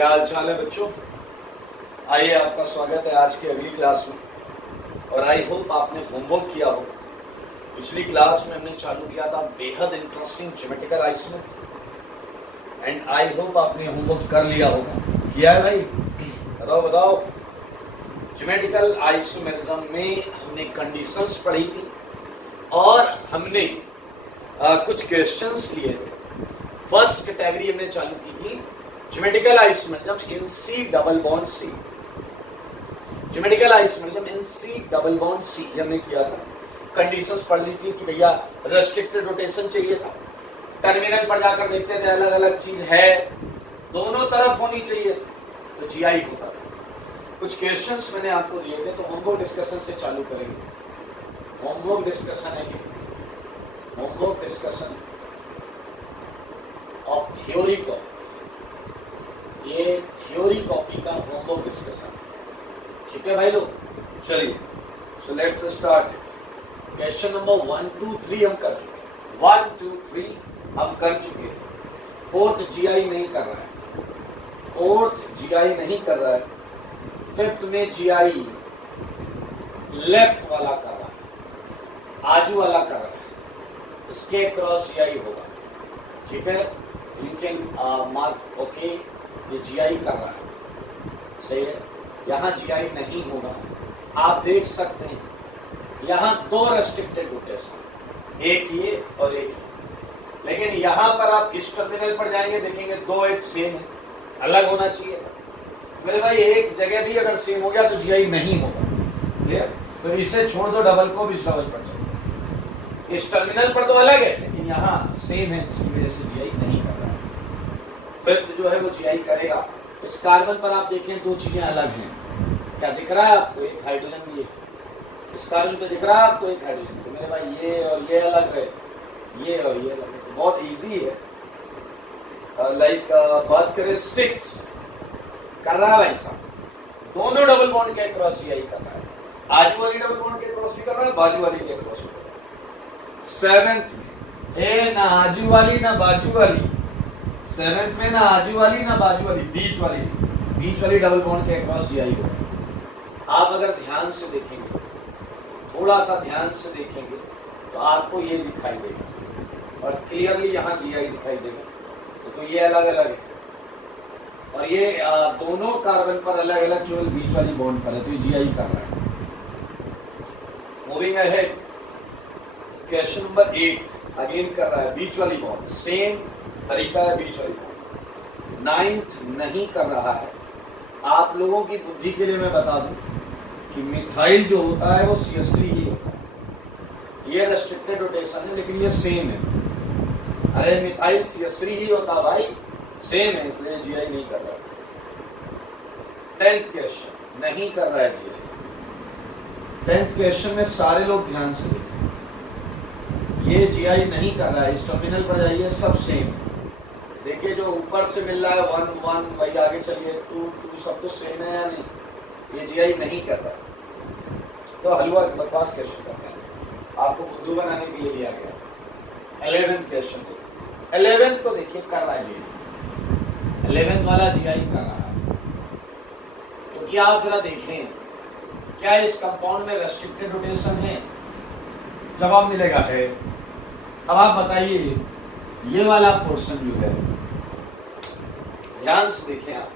क्या हाल चाल है बच्चों। आइए, आपका स्वागत है आज की अगली क्लास में। और आई होप आपने होमवर्क किया हो। पिछली क्लास में हमने चालू किया था बेहद interesting geometrical isomers, and I hope आपने होमवर्क कर लिया होगा। किया है भाई? बताओ। ज्योमेट्रिकल आइसोमेरिज्म में हमने कंडीशंस पढ़ी थी और हमने कुछ क्वेश्चंस लिए थे। फर्स्ट कैटेगरी हमने चालू की थी geometrical isomerism in C double bond C. Geometrical isomerism in C double bond C हमने किया था। कंडीशंस पढ़ ली थी कि भैया रेस्ट्रिक्टेड रोटेशन चाहिए था, टर्मिनल पर जाकर देखते थे अलग अलग चीज है, दोनों तरफ होनी चाहिए थी, तो जीआई होता था। कुछ क्वेश्चंस मैंने आपको दिए थे, तो होमवर्क डिस्कशन से चालू करेंगे। होमवर्क डिस्कशन है ये, homework discussion of theory copy. ये थ्योरी कॉपी का होमवर्क डिस्कशन, ठीक है भाई लोग। चलिए, so let's start. Question number 1 2 3 हम कर चुके, 1 2 3 हम कर चुके। फोर्थ जीआई नहीं कर रहा है, फोर्थ जीआई नहीं कर रहा है। फिफ्थ में जीआई लेफ्ट वाला कर रहा है, आजू वाला कर रहा है, इसके क्रॉस जीआई होगा, ठीक है। यू कैन मार्क ओके, ये जीआई कर रहा है, सही है। यहाँ जीआई नहीं होगा। आप देख सकते हैं यहाँ दो रेस्ट्रिक्टेड रोटेशन, एक ये और एक ये, लेकिन यहाँ पर आप इस टर्मिनल पर जाएंगे, देखेंगे दो एक सेम है, अलग होना चाहिए मेरे भाई। एक जगह भी अगर सेम हो गया तो जीआई नहीं होगा, क्लियर। तो इसे छोड़ दो, डबल को भी इस डबल पर चलो। इस टर्मिनल पर तो अलग है, लेकिन यहाँ सेम है, जिसकी वजह से जीआई नहीं कर रहा है। फिफ्थ जो है वो जीआई करेगा। इस कार्बन पर आप देखें दो चीजें अलग हैं, क्या दिख रहा है आपको? एक हाइड्रोजन भी है, इस कार्बन पे दिख रहा है आपको एक हाइड्रोजन। तो मेरे भाई ये और ये अलग है, ये और ये अलग है, तो बहुत इजी है। बात करें 6 कर रहा है भाई साहब, दोनों डबल बॉन्ड के क्रॉस जीआई कर रहा है। आजू वाली डबल बॉन्ड के क्रॉस भी कर रहा है, बाजू वाली के क्रॉस भी कर रहा है। सेवेंथ में ए ना आजू वाली ना बाजू वाली, सेवेंथ में ना आजू वाली ना बाजू वाली, बीच वाली डबल बॉन्ड के क्रॉस जीआई होगा। आप अगर ध्यान से देखेंगे, थोड़ा सा ध्यान से देखेंगे, तो आपको ये दिखाई देगा और क्लियरली यहाँ जीआई दिखाई देगा। तो ये अलग अलग है और ये दोनों कार्बन पर अलग अलग केवल बीच वाली बॉन्ड पर है, तो ये जीआई कर रहा है। Moving ahead, question number 8 again कर रहा है बीच वाली बॉन्ड, सेम तरीका है बीच वाली बॉन्ड। 9th नहीं कर रहा है। आप लोगों की बुद्धि के लिए मैं बता दूं कि मिथाइल जो होता है वो CH3 ही होता है। ये रेस्ट्रिक्टेड रोटेशन है, लेकिन ये सेम है। अरे मिथाइल CH3 ही होता है भाई, सेम है, इसलिए जीआई नहीं कर रहा है। 10th क्वेश्चन नहीं कर रहा है जीआई। 10th क्वेश्चन में सारे लोग ध्यान से देखें, ये जीआई नहीं कर रहा है। इस टर्मिनल पर जाइए, सब सेम है। देखिए जो ऊपर से मिल रहा है 1 1, वही आगे चलिए 2 2, सब कुछ सेम है या नहीं? ये जीआई नहीं कर रहा है। तो हलवा बकवास क्वेश्चन करते हैं, आपको बुद्धू बनाने के लिए दिया गया। 11th क्वेश्चन देखिए, 11th को देखिए कर रहा है जीआई, 11th वाला जीआई कर रहा है। क्योंकि आप जरा देखें, क्या इस कंपाउंड में रेस्ट्रिक्टेड रोटेशन है? जवाब मिलेगा है। अब आप बताइए, ये वाला पोर्शन जो है, ध्यान से देखें आप,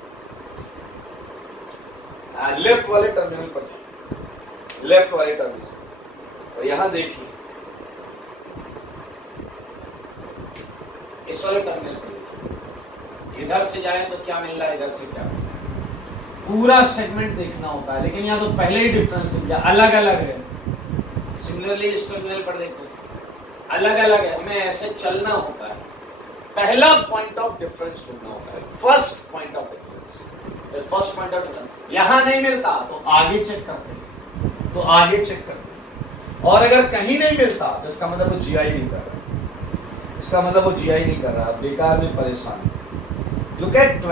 लेफ्ट वाले टर्मिनल पर जाइए, लेफ्ट वाले टर्मिनल और यहां देखिए इस वाले टर्मिनल पर देखिए, इधर से जाए तो क्या मिल रहा है, इधर से क्या मिल रहा है, पूरा सेगमेंट देखना होता है। लेकिन यहाँ तो पहले ही डिफरेंस दिया, अलग अलग है। सिमिलरली इस टर्मिनल पर देखो, अलग अलग है, हमें ऐसे चलना होता है। पहला पॉइंट ऑफ डिफरेंस ढूंढना होता है, first point of difference. First point of difference यहां नहीं मिलता तो आगे चेक करते हैं, तो आगे चेक करते हैं। और अगर कहीं नहीं मिलता तो इसका मतलब वो जीआई नहीं कर रहा, इसका मतलब वो जीआई नहीं कर रहा, बेकार में परेशान। लुक एट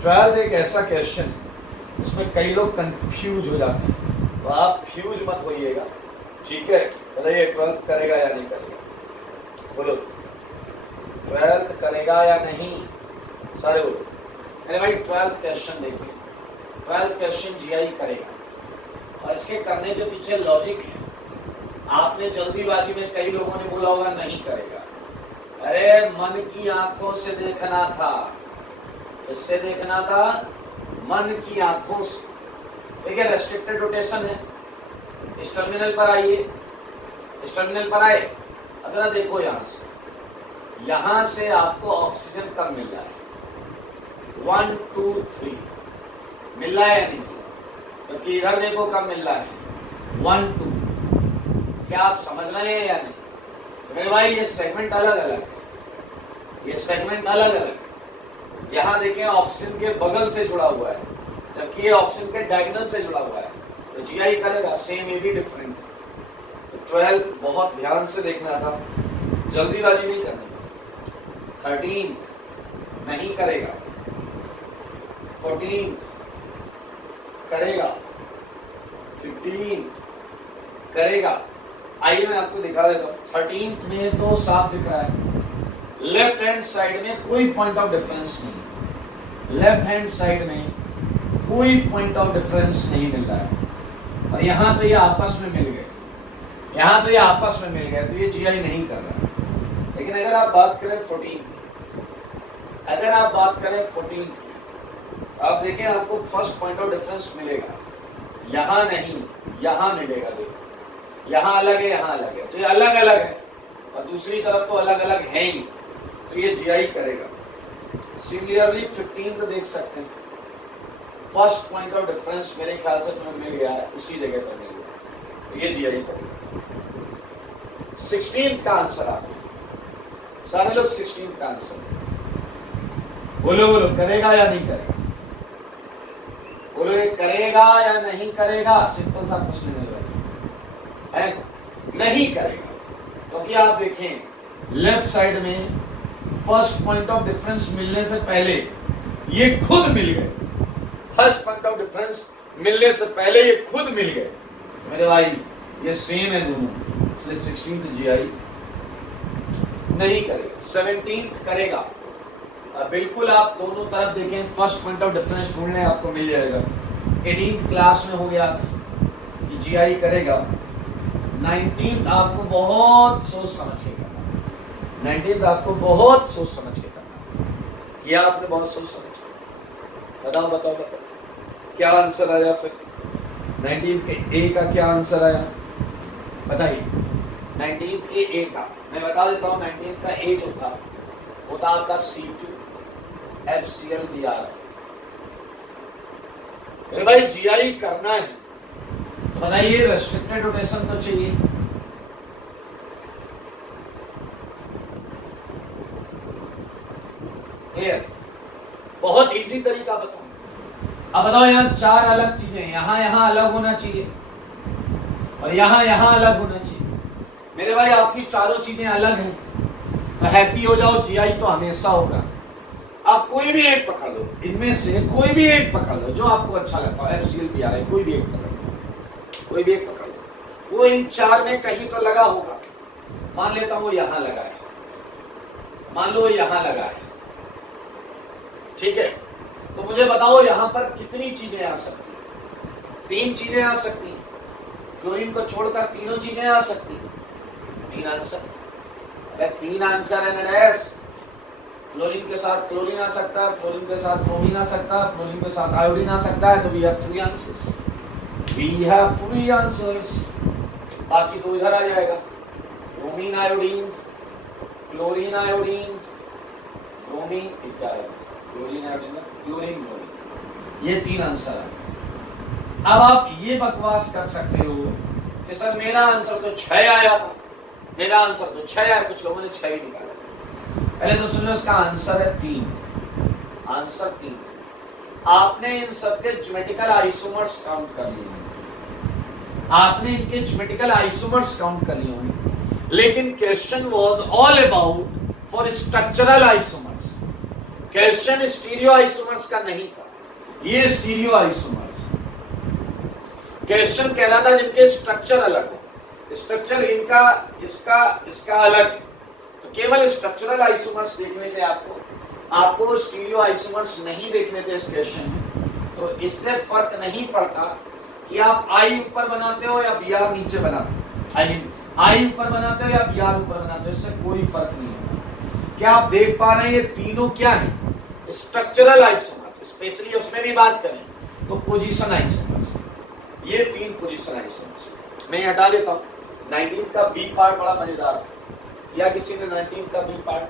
12th एक ऐसा क्वेश्चन है उसमें कई लोग कंफ्यूज हो जाते हैं, तो आप फ्यूज मत होइएगा, ठीक है। बताइए 12th करेगा या नहीं करेगा? बोलो 12th करेगा या नहीं, सारे बोलो। अरे भाई 12th क्वेश्चन देखिए, 12th क्वेश्चन जीआई करेगा और इसके करने के पीछे लॉजिक है। आपने जल्दीबाजी में कई लोगों ने बोला होगा नहीं करेगा, अरे मन की आंखों से देखना था, इससे देखना था मन की आंखों से। देखिए रेस्ट्रिक्टेड रोटेशन है, इस टर्मिनल पर आइए, इस टर्मिनल पर आए, अगर देखो यहां से आपको ऑक्सीजन कब मिल रहा है, 1 2 3 मिल रहा है या नहीं मिल रहा, क्योंकि इधर देखो कब मिल रहा है 1 2। क्या आप समझ रहे हैं या नहीं? तो मेरे भाई ये सेगमेंट अलग अलग है, ये सेगमेंट अलग अलग है। यहां देखें ऑक्सीजन के बगल से जुड़ा हुआ है, जबकि ये ऑक्सीजन के डायगोनल से जुड़ा हुआ है, तो जीआई करेगा, सेम ये भी डिफरेंट है। तो 12 बहुत ध्यान से देखना था, जल्दीबाजी नहीं करनी। 13 नहीं करेगा, 14 करेगा, 15 करेगा। आइए मैं आपको दिखा देता हूं। 13 में तो साफ दिख रहा है, लेफ्ट हैंड साइड में कोई पॉइंट ऑफ डिफरेंस नहीं, लेफ्ट हैंड साइड में कोई पॉइंट ऑफ डिफरेंस नहीं मिल रहा है। और यहां तो ये आपस में मिल गए, यहां तो ये आपस में मिल गए, तो ये जीआई नहीं कर रहा। लेकिन अगर आप बात करें 14 की, अगर आप बात करें 14 की, आप देखें आपको फर्स्ट पॉइंट ऑफ डिफरेंस मिलेगा, यहां नहीं यहां मिलेगा। देखो यहां अलग है, यहां अलग है, तो ये अलग अलग है, और दूसरी तरफ तो अलग अलग है ही, तो ये जीआई करेगा। सिमिलरली 15 को देख सकते हैं, फर्स्ट पॉइंट ऑफ डिफरेंस मेरे ख्याल से तुम्हें मिल गया है, इसी जगह पर मिल गया, तो ये जीआई करेगा। 16 का आंसर आ गया, सारे लोग 16 का आंसर बोलो, बोलो करेगा या नहीं करेगा, बोलो ये करेगा या नहीं करेगा। सिंपल सा प्रश्न मिल रहा है, नहीं करेगा, क्योंकि आप देखें लेफ्ट साइड में फर्स्ट पॉइंट ऑफ डिफरेंस मिलने से पहले ये खुद मिल गए, फर्स्ट पॉइंट ऑफ डिफरेंस मिलने से पहले ये खुद मिल गए। मेरे भाई ये सेम है दोनों, इसलिए 16th जीआई नहीं करेगा। 17th करेगा, बिल्कुल आप दोनों तरफ देखें, फर्स्ट पॉइंट ऑफ डिफरेंस ढूंढने आपको मिल जाएगा। 18th क्लास में हो गया था कि जीआई करेगा। 19th आपको बहुत सोच समझ के करना, 19th आपको बहुत सोच समझ के करना, किया आपने बहुत सोच समझ के। बताओ बताओ बताओ क्या आंसर आया फिर 19th के ए का, क्या आंसर आया बताइए। 19th के ए का मैं बता देता हूँ, 19th का ए जो था वो था आपका C2HCl दिया है। अरे भाई जीआई करना है तो बताइए, रेस्ट्रिक्टेड रोटेशन तो चाहिए, क्लियर, बहुत इजी तरीका बताऊं। अब बताओ यहाँ चार अलग चीजें, यहाँ यहाँ अलग होना चाहिए और यहाँ यहाँ अलग होना चाहिए। मेरे भाई आपकी चारों चीजें अलग हैं, तो हैप्पी हो जाओ, जीआई तो हमेशा होगा। आप कोई भी एक पकड़ लो, इनमें से कोई भी एक पकड़ लो जो आपको अच्छा लगता है, FCL भी आ रहा है, कोई भी एक पकड़ लो, कोई भी एक पकड़ लो, वो इन चार में कहीं तो लगा होगा। मान लेता हूं वो यहां लगा है, मान लो यहां लगा है, ठीक है, तो मुझे बताओ यहां पर कितनी चीजें आ सकती हैं? 3 चीजें आ सकती हैं, फ्लोरीन को छोड़कर तीनों चीजें आ सकती हैं। 3 आंसर, 3 आंसर है नरेश। फ्लोरीन के साथ क्लोरीन आ सकता है, फ्लोरीन के साथ ब्रोमीन आ सकता है, फ्लोरीन के साथ आयोडीन आ सकता है, तो we have 3 answers, we have 3 answers. बाकी तो इधर आ जाएगा, bromine iodine, chlorine iodine, bromine, क्या है फ्लोरीन आयोडीन, क्लोरीन ब्रोमीन, ये 3 आंसर है। अब आप ये बकवास कर सकते हो कि सर मेरा आंसर तो 6 आया था, मेरा आंसर तो 6 आया, कुछ लोगों ने 6 ही निकाला। पहले तो सुनो, इसका आंसर है 3, आंसर 3। आपने इन सबके ज्योमेट्रिकल आइसोमर्स काउंट कर लिए होंगे, आपने इनके ज्योमेट्रिकल आइसोमर्स काउंट कर लिए होंगे, लेकिन question was all about for structural isomers. Question stereo isomers का नहीं था, ये स्टीरियो आइसोमर्स क्वेश्चन कहना था जिनके स्ट्रक्चर अलग हो, स्ट्रक्चर इनका इसका इसका अलग है, तो केवल स्ट्रक्चरल आइसोमर्स देखने थे आपको। आपको स्टीरियो आइसोमर्स नहीं देखने थे इस क्वेश्चन में, तो इससे फर्क नहीं पड़ता कि आप आई ऊपर बनाते हो या बी आर नीचे बनाते हो, आई मीन आई ऊपर बनाते हो या बी आर ऊपर बनाते हो, इससे कोई फर्क नहीं होता। क्या आप देख पा रहे हैं ये तीनों क्या है? Structural isomers. स्पेशली उसमें भी बात करें तो पोजीशन आइसोमर्स, ये 3 पोजीशन आइसोमर्स। मैं हटा देता हूं। 19 का बी पार्ट बड़ा मजेदार था, या किसी ने 19 का बी पार्ट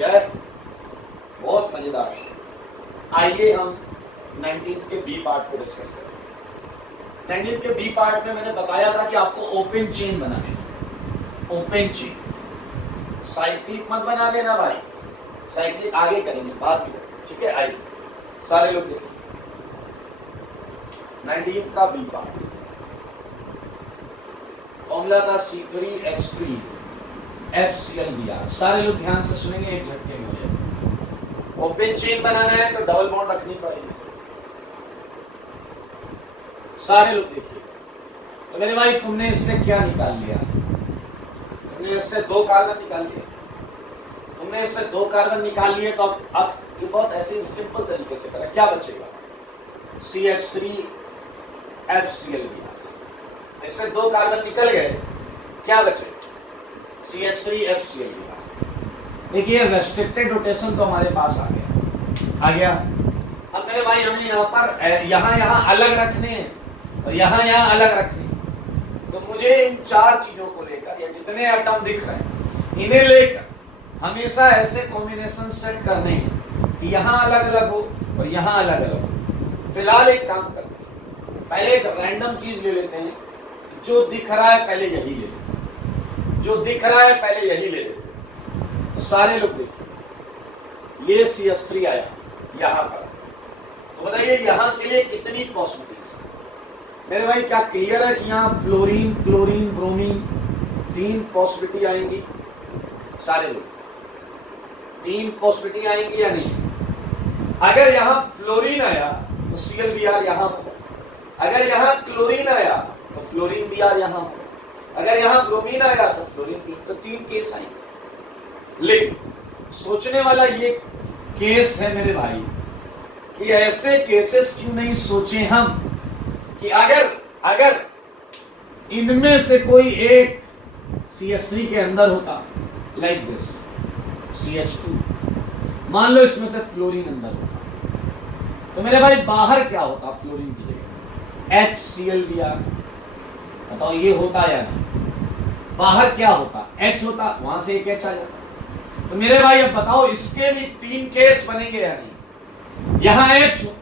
यार बहुत मजेदार है। आइए हम 19 के बी पार्ट को डिस्कस करें। 19 के बी पार्ट में मैंने बताया था कि आपको ओपन चेन बनाने हैं। ओपन चेन, साइक्लिक मत बना लेना भाई, साइक्लिक आगे करेंगे बाद में, ठीक है? आइए सारे लोग देखिए 19 का बी पार्ट। फॉर्मूला था C3H3 FClBr। सारे लोग ध्यान से सुनेंगे, एक झटके में हो जाएगा। ओपन चेन बनाना है तो डबल बॉन्ड रखनी पड़ेगी। सारे लोग देखिए। तो मेरे भाई तुमने इससे क्या निकाल लिया? तुमने इससे 2 कार्बन निकाल लिए। तुमने इससे 2 कार्बन निकाल लिए, तो अब ये बहुत ऐसे सिंपल तरीके से करें। क्या बचेगा? CH3 FClBr। इससे 2 कार्बन निकल गए, क्या बचेगा? CH3 FClBr। देखिए रेस्ट्रिक्टेड रोटेशन तो हमारे पास आ गया। अब मेरे भाई हमें यहाँ पर यहाँ अलग रखने हैं और यहाँ अलग रखने हैं। तो मुझे इन 4 चीजों को लेकर, या जितने एटम दिख रहे हैं इन्हें लेकर हमेशा ऐसे कॉम्बिनेशन सेट करने हैं कि यहाँ अलग अलग हो और यहाँ अलग अलग हो। फिलहाल एक काम करते हैं, पहले एक रैंडम चीज ले लेते हैं। जो दिख रहा है पहले यही ले लेते हैं, जो दिख रहा है पहले यही ले लेते हैं। तो सारे लोग देखिए, ये CH3 आया यहाँ पर, तो बताइए यहाँ के लिए कितनी पॉसिबिलिटीज? मेरे भाई क्या क्लियर है कि यहाँ फ्लोरीन, क्लोरीन, ब्रोमीन 3 पॉसिबिलिटी आएंगी? सारे लोग 3 पॉसिबिलिटी आएंगी या नहीं? अगर यहाँ फ्लोरीन आया तो ClBr यहाँ होगा। अगर यहाँ क्लोरीन आया तो फ्लोरीन Br यहाँ होगा। अगर यहाँ ब्रोमीन आया तो फ्लोरीन B। तो 3 केस आएंगे। लेकिन सोचने वाला ये केस है मेरे भाई कि ऐसे केसेस क्यों नहीं सोचे हम कि अगर इनमें से कोई एक CH3 के अंदर होता, लाइक दिस CH2, मान लो इसमें से फ्लोरीन अंदर होता, तो मेरे भाई बाहर क्या होता फ्लोरीन की जगह? HClBr। बताओ ये होता या नहीं? बाहर क्या होता? H होता, वहां से एक H आ जाता। तो मेरे भाई अब बताओ इसके भी 3 केस बनेंगे या नहीं? यहाँ H हो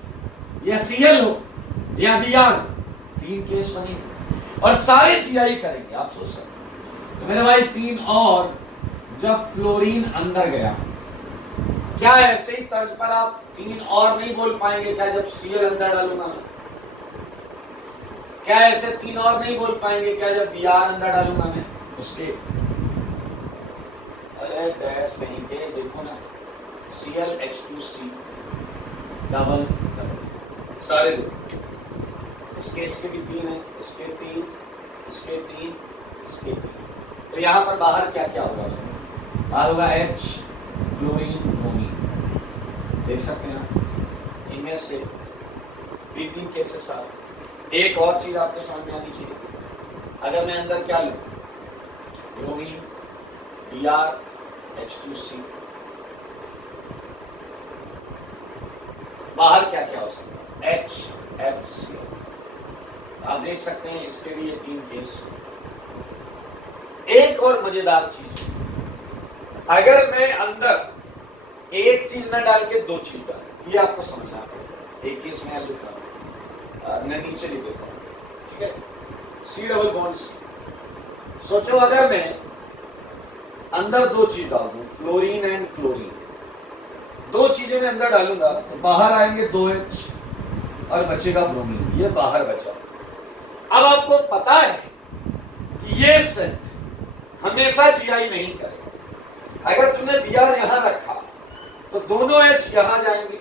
या Cl हो या Br हो, 3 केस बनेंगे और सारे GI करेंगे। आप सोच सकते। तो मेरे भाई 3 और, जब फ्लोरीन अंदर गया, क्या ऐसे ही तर्ज पर आप 3 और नहीं बोल पाएंगे क्या जब Cl अंदर डालूंगा मैं? क्या ऐसे 3 और नहीं बोल पाएंगे क्या जब Br अंदर डालूंगा मैं उसके? अरे डैश कहीं के देखो ना, ClH2C डबल डबल। सारे लोग इसके भी 3 है, इसके 3, इसके 3, इसके 3। तो यहाँ पर बाहर क्या क्या होगा? बाहर होगा H, फ्लोरीन, ब्रोमीन। देख सकते हैं आप इनमें से 3 केसेस आ। एक और चीज आपको समझ में आनी चाहिए, अगर मैं अंदर क्या लूं? ब्रोमीन, Br, H2C, बाहर क्या क्या हो सकता है? HFCl। आप देख सकते हैं इसके भी ये 3 केस। एक और मजेदार चीज, अगर मैं अंदर एक चीज न डाल के 2 चीज डाल, ये आपको समझना पड़ेगा। एक केस में लिखता हूं, मैं नीचे लिख देता हूं, ठीक है? C double bond C। सोचो अगर मैं अंदर 2 चीज डाल दूं, फ्लोरीन एंड क्लोरीन, 2 चीजें मैं अंदर डालूंगा तो बाहर आएंगे 2H और बचेगा ब्रोमीन। ये बाहर बचा। अब आपको पता है कि ये सेट हमेशा GI नहीं करेगा। अगर तुमने Br यहां रखा तो दोनों H यहां जाएंगे,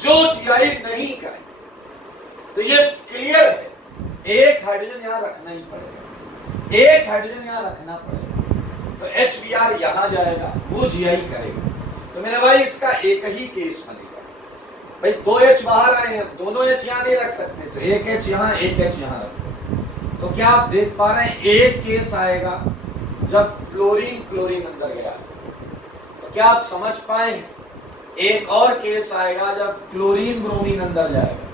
जो GI नहीं करेंगे। तो ये क्लियर है, एक हाइड्रोजन यहां रखना ही पड़ेगा, एक हाइड्रोजन यहां रखना पड़ेगा। तो HBr यहां जाएगा, वो GI करेगा। तो मेरे भाई इसका एक ही केस बनेगा। भाई 2H बाहर आए हैं, दोनों H यहां नहीं रख सकते, तो एक H यहां, एक H यहां रखो। तो क्या आप देख पा रहे हैं, एक केस आएगा जब फ्लोरीन क्लोरीन अंदर गया। तो क्या आप समझ पाए, एक और केस आएगा जब क्लोरीन ब्रोमीन अंदर जाएगा।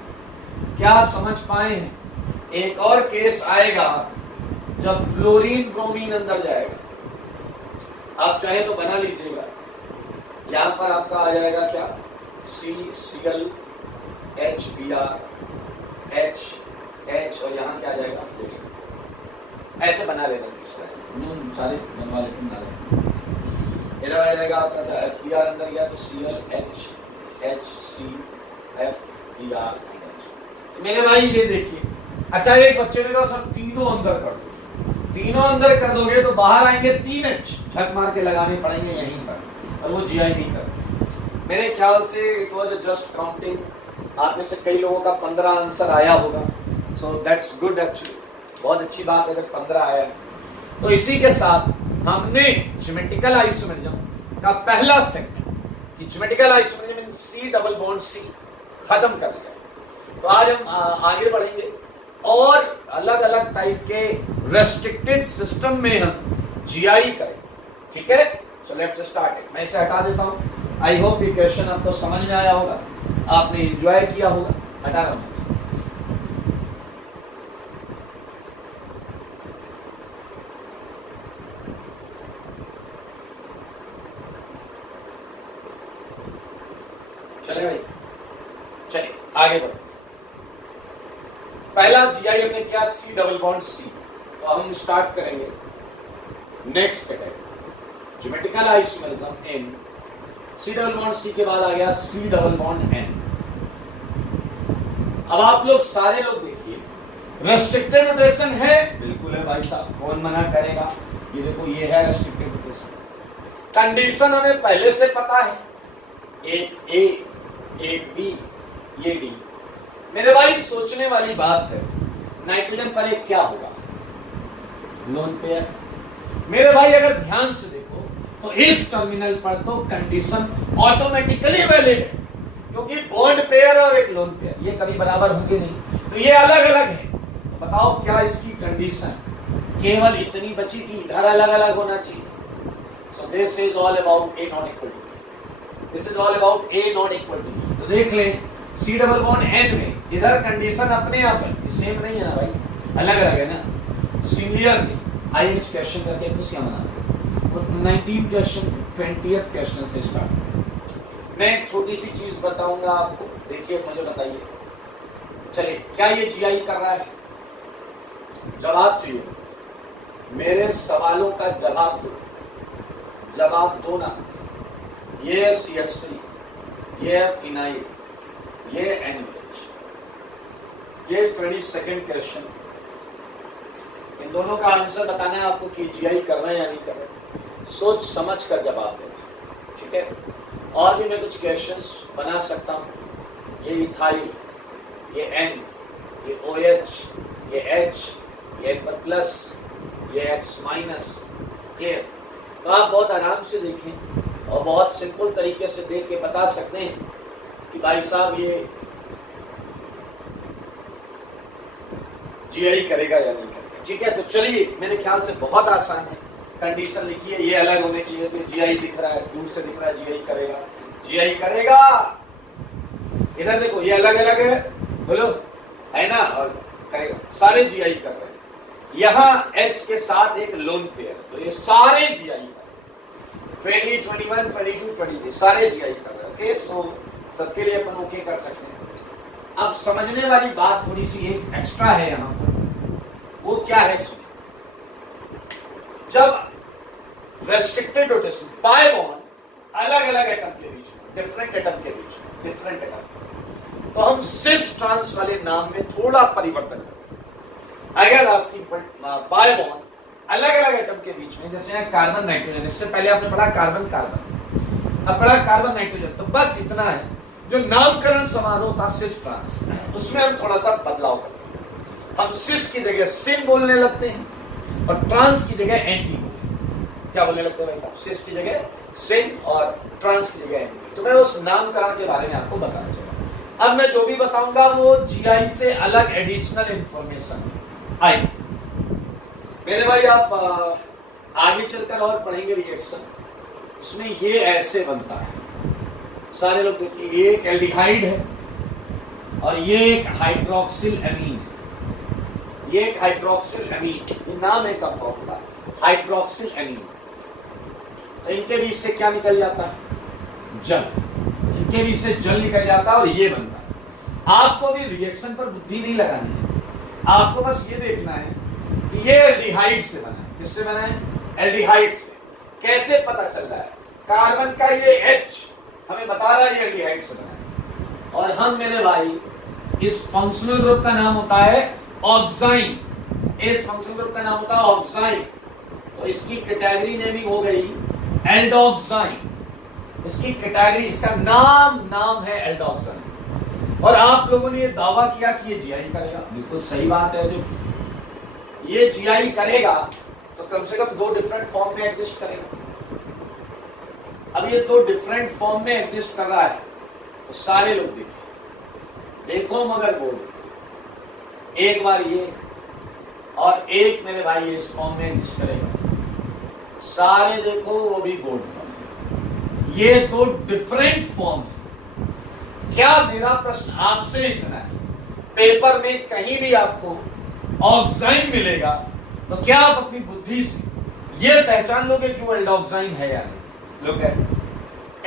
क्या आप समझ पाए हैं, एक और केस आएगा जब फ्लोरीन ब्रोमीन अंदर जाएगा। आप चाहे तो बना लीजिएगा, यहां पर आपका आ जाएगा क्या, Cl HBr H और यहां क्या आ जाएगा, फ्लोरीन। ऐसे बना लेना तीसरा, सारे बनवा लेते हैं। इधर आ जाएगा आपका FBr अंदर गया तो Cl HCFBr। मेरे भाई ये देखिए, अच्छा एक बच्चे ने कहा सर तीनों अंदर कर दो, तीनों अंदर कर दोगे तो बाहर आएंगे 3H, झक मार के लगाने पड़ेंगे यहीं पर, और वो GI नहीं करते। मेरे ख्याल से इट वाज जस्ट काउंटिंग, आप में से कई लोगों का 15 आंसर आया होगा, सो दैट्स गुड एक्चुअली, बहुत अच्छी बात है अगर 15 आया। तो इसी के साथ हमने ज्योमेट्रिकल आइसोमेरिज्म का पहला सेगमेंट कि ज्योमेट्रिकल आइसोमेरिज्म इन C डबल बॉन्ड C खत्म कर लिया। तो आज हम आगे बढ़ेंगे और अलग अलग टाइप के रेस्ट्रिक्टेड सिस्टम में हम GI करेंगे, ठीक है। So let's start it. मैं इसे हटा देता हूं। आई होप ये क्वेश्चन आपको समझ में आया होगा, आपने एंजॉय किया होगा। हटा रहा हूं इसे। चले भाई, चलिए आगे बढ़ते। पहला GI हमने किया C डबल बॉन्ड C, तो हम स्टार्ट करेंगे नेक्स्ट कैटेगरी, ज्योमेट्रिकल आइसोमेरिज्म इन C डबल बॉन्ड C के बाद आ गया C डबल बॉन्ड N। अब आप लोग सारे लोग देखिए, रेस्ट्रिक्टेड रोटेशन है, बिल्कुल है भाई साहब, कौन मना करेगा। ये देखो, ये है रेस्ट्रिक्टेड रोटेशन। कंडीशन हमें पहले से पता है, एक A एक B ये D। मेरे भाई सोचने वाली बात है, नाइट्रोजन पर एक क्या होगा, लोन पेयर। मेरे भाई अगर ध्यान से देखो तो इस टर्मिनल पर तो कंडीशन ऑटोमेटिकली वैलिड है, क्योंकि बॉन्ड पेयर और एक लोन पेयर ये कभी बराबर होंगे नहीं, तो ये अलग अलग है। तो बताओ क्या इसकी कंडीशन केवल इतनी बची कि इधर अलग अलग होना चाहिए। So this is all about A not equal to, this is all about A not equal to. तो देख लें C डबल बॉन्ड N में इधर कंडीशन अपने आप है, सेम नहीं है ना भाई, अलग अलग है ना। तो सिमिलरली IH क्वेश्चन करके खुशियां मनाते हैं। तो 19 क्वेश्चन 20th क्वेश्चन से स्टार्ट। मैं एक छोटी सी चीज बताऊंगा आपको, देखिए मुझे बताइए, चलिए क्या ये GI कर रहा है, जवाब चाहिए, मेरे सवालों का जवाब दो, जवाब दो ना। ये है CH3, ये है फिनाइल, ये NaOH, ये 22nd क्वेश्चन। इन दोनों का आंसर बताना है आपको कि GI कर रहे हैं या नहीं कर रहे, सोच समझ कर जवाब देना, ठीक है। और भी मैं कुछ क्वेश्चंस बना सकता हूं, ये इथाइल, ये N, ये OH, ये H, ये N प्लस, ये X माइनस, क्लियर। तो आप बहुत आराम से देखें और बहुत सिंपल तरीके से देख के बता सकते हैं कि भाई साहब ये GI करेगा या नहीं करेगा, ठीक है। तो चलिए, मेरे ख्याल से बहुत आसान है, कंडीशन लिखिए, ये अलग होने चाहिए, तो GI दिख रहा है, दूर से दिख रहा है, GI करेगा, GI करेगा। इधर देखो, ये अलग अलग है, बोलो है ना, और करेगा, सारे GI कर रहे हैं। यहाँ H के साथ एक लोन पेयर, तो ये सारे GI कर रहे हैं, 20, 21, 22, 23 सारे GI कर रहे हैं। ओके, सो सबके लिए अपन ओके कर सकते हैं। अब समझने वाली बात थोड़ी सी एक एक्स्ट्रा है यहाँ पर, वो क्या है, जब रेस्ट्रिक्टेड रोटेशन पाई बॉन्ड अलग अलग एटम के बीच में, डिफरेंट एटम के बीच में, डिफरेंट एटम, तो हम सिस ट्रांस वाले नाम में थोड़ा परिवर्तन करते हैं। अगर आपकी पाई बॉन्ड अलग अलग एटम के बीच में, जैसे कार्बन नाइट्रोजन, इससे पहले आपने पढ़ा कार्बन कार्बन, अब पढ़ा कार्बन नाइट्रोजन, तो बस इतना है। जो नामकरण समारोह था सिस ट्रांस, उसमें हम थोड़ा सा बदलाव करते हैं, हम सिस की जगह सिन बोलने लगते हैं और ट्रांस की जगह एंटी बोलते हैं। क्या बोलने लगते हैं भाई साहब, सिस की जगह सिन और ट्रांस की जगह एनपी। तो मैं उस नामकरण के बारे में आपको बताना चाहूंगा। अब मैं जो भी बताऊंगा वो जीआई से अलग एडिशनल इंफॉर्मेशन आई। मेरे भाई आप आगे चलकर और पढ़ेंगे रिएक्शन, उसमें ये ऐसे बनता है। सारे लोग देखिए, ये एक एल्डिहाइड है और ये एक हाइड्रोक्सिल एमीन है। ये एक हाइड्रोक्सिल एमीन, ये नाम है कंपाउंड का, हाइड्रोक्सिल एमीन। तो इनके बीच से क्या निकल जाता है? जल। इनके बीच से जल निकल जाता है और ये बनता है। आपको भी रिएक्शन पर बुद्धि नहीं लगानी है, आपको बस ये देखना है कि ये एल्डिहाइड से बना है। किससे बना है? एल्डिहाइड से। कैसे पता चल रहा है? कार्बन का ये H हमें बता रहा है ये एल्डिहाइड से बना है। और हम मेरे भाई, इस फंक्शनल ग्रुप का नाम होता है ऑक्साइन। इस फंक्शनल ग्रुप का नाम होता है ऑक्साइन। तो इसकी कैटेगरी नेमिंग हो गई एल्डोक्साइन। इसकी कैटेगरी, इसका नाम है एल्डोक्साइन। और आप लोगों ने ये दावा किया कि ये जीआई करेगा, बिल्कुल सही बात है। जो ये जीआई करेगा तो कम से कम 2 डिफरेंट फॉर्म में एग्जिस्ट करेगा। अब ये 2 डिफरेंट फॉर्म में एग्जिस्ट कर रहा है, तो सारे लोग देखो मगर बोल, एक बार ये और एक मेरे भाई ये इस फॉर्म में एग्जिस्ट करेगा। सारे देखो वो भी बोर्ड पर, ये 2 डिफरेंट फॉर्म है। क्या मेरा प्रश्न आपसे इतना है, पेपर में कहीं भी आपको ऑक्साइन मिलेगा तो क्या आप अपनी बुद्धि से ये पहचान लोगे कि वो एल्डोक्साइन है या नहीं? लोग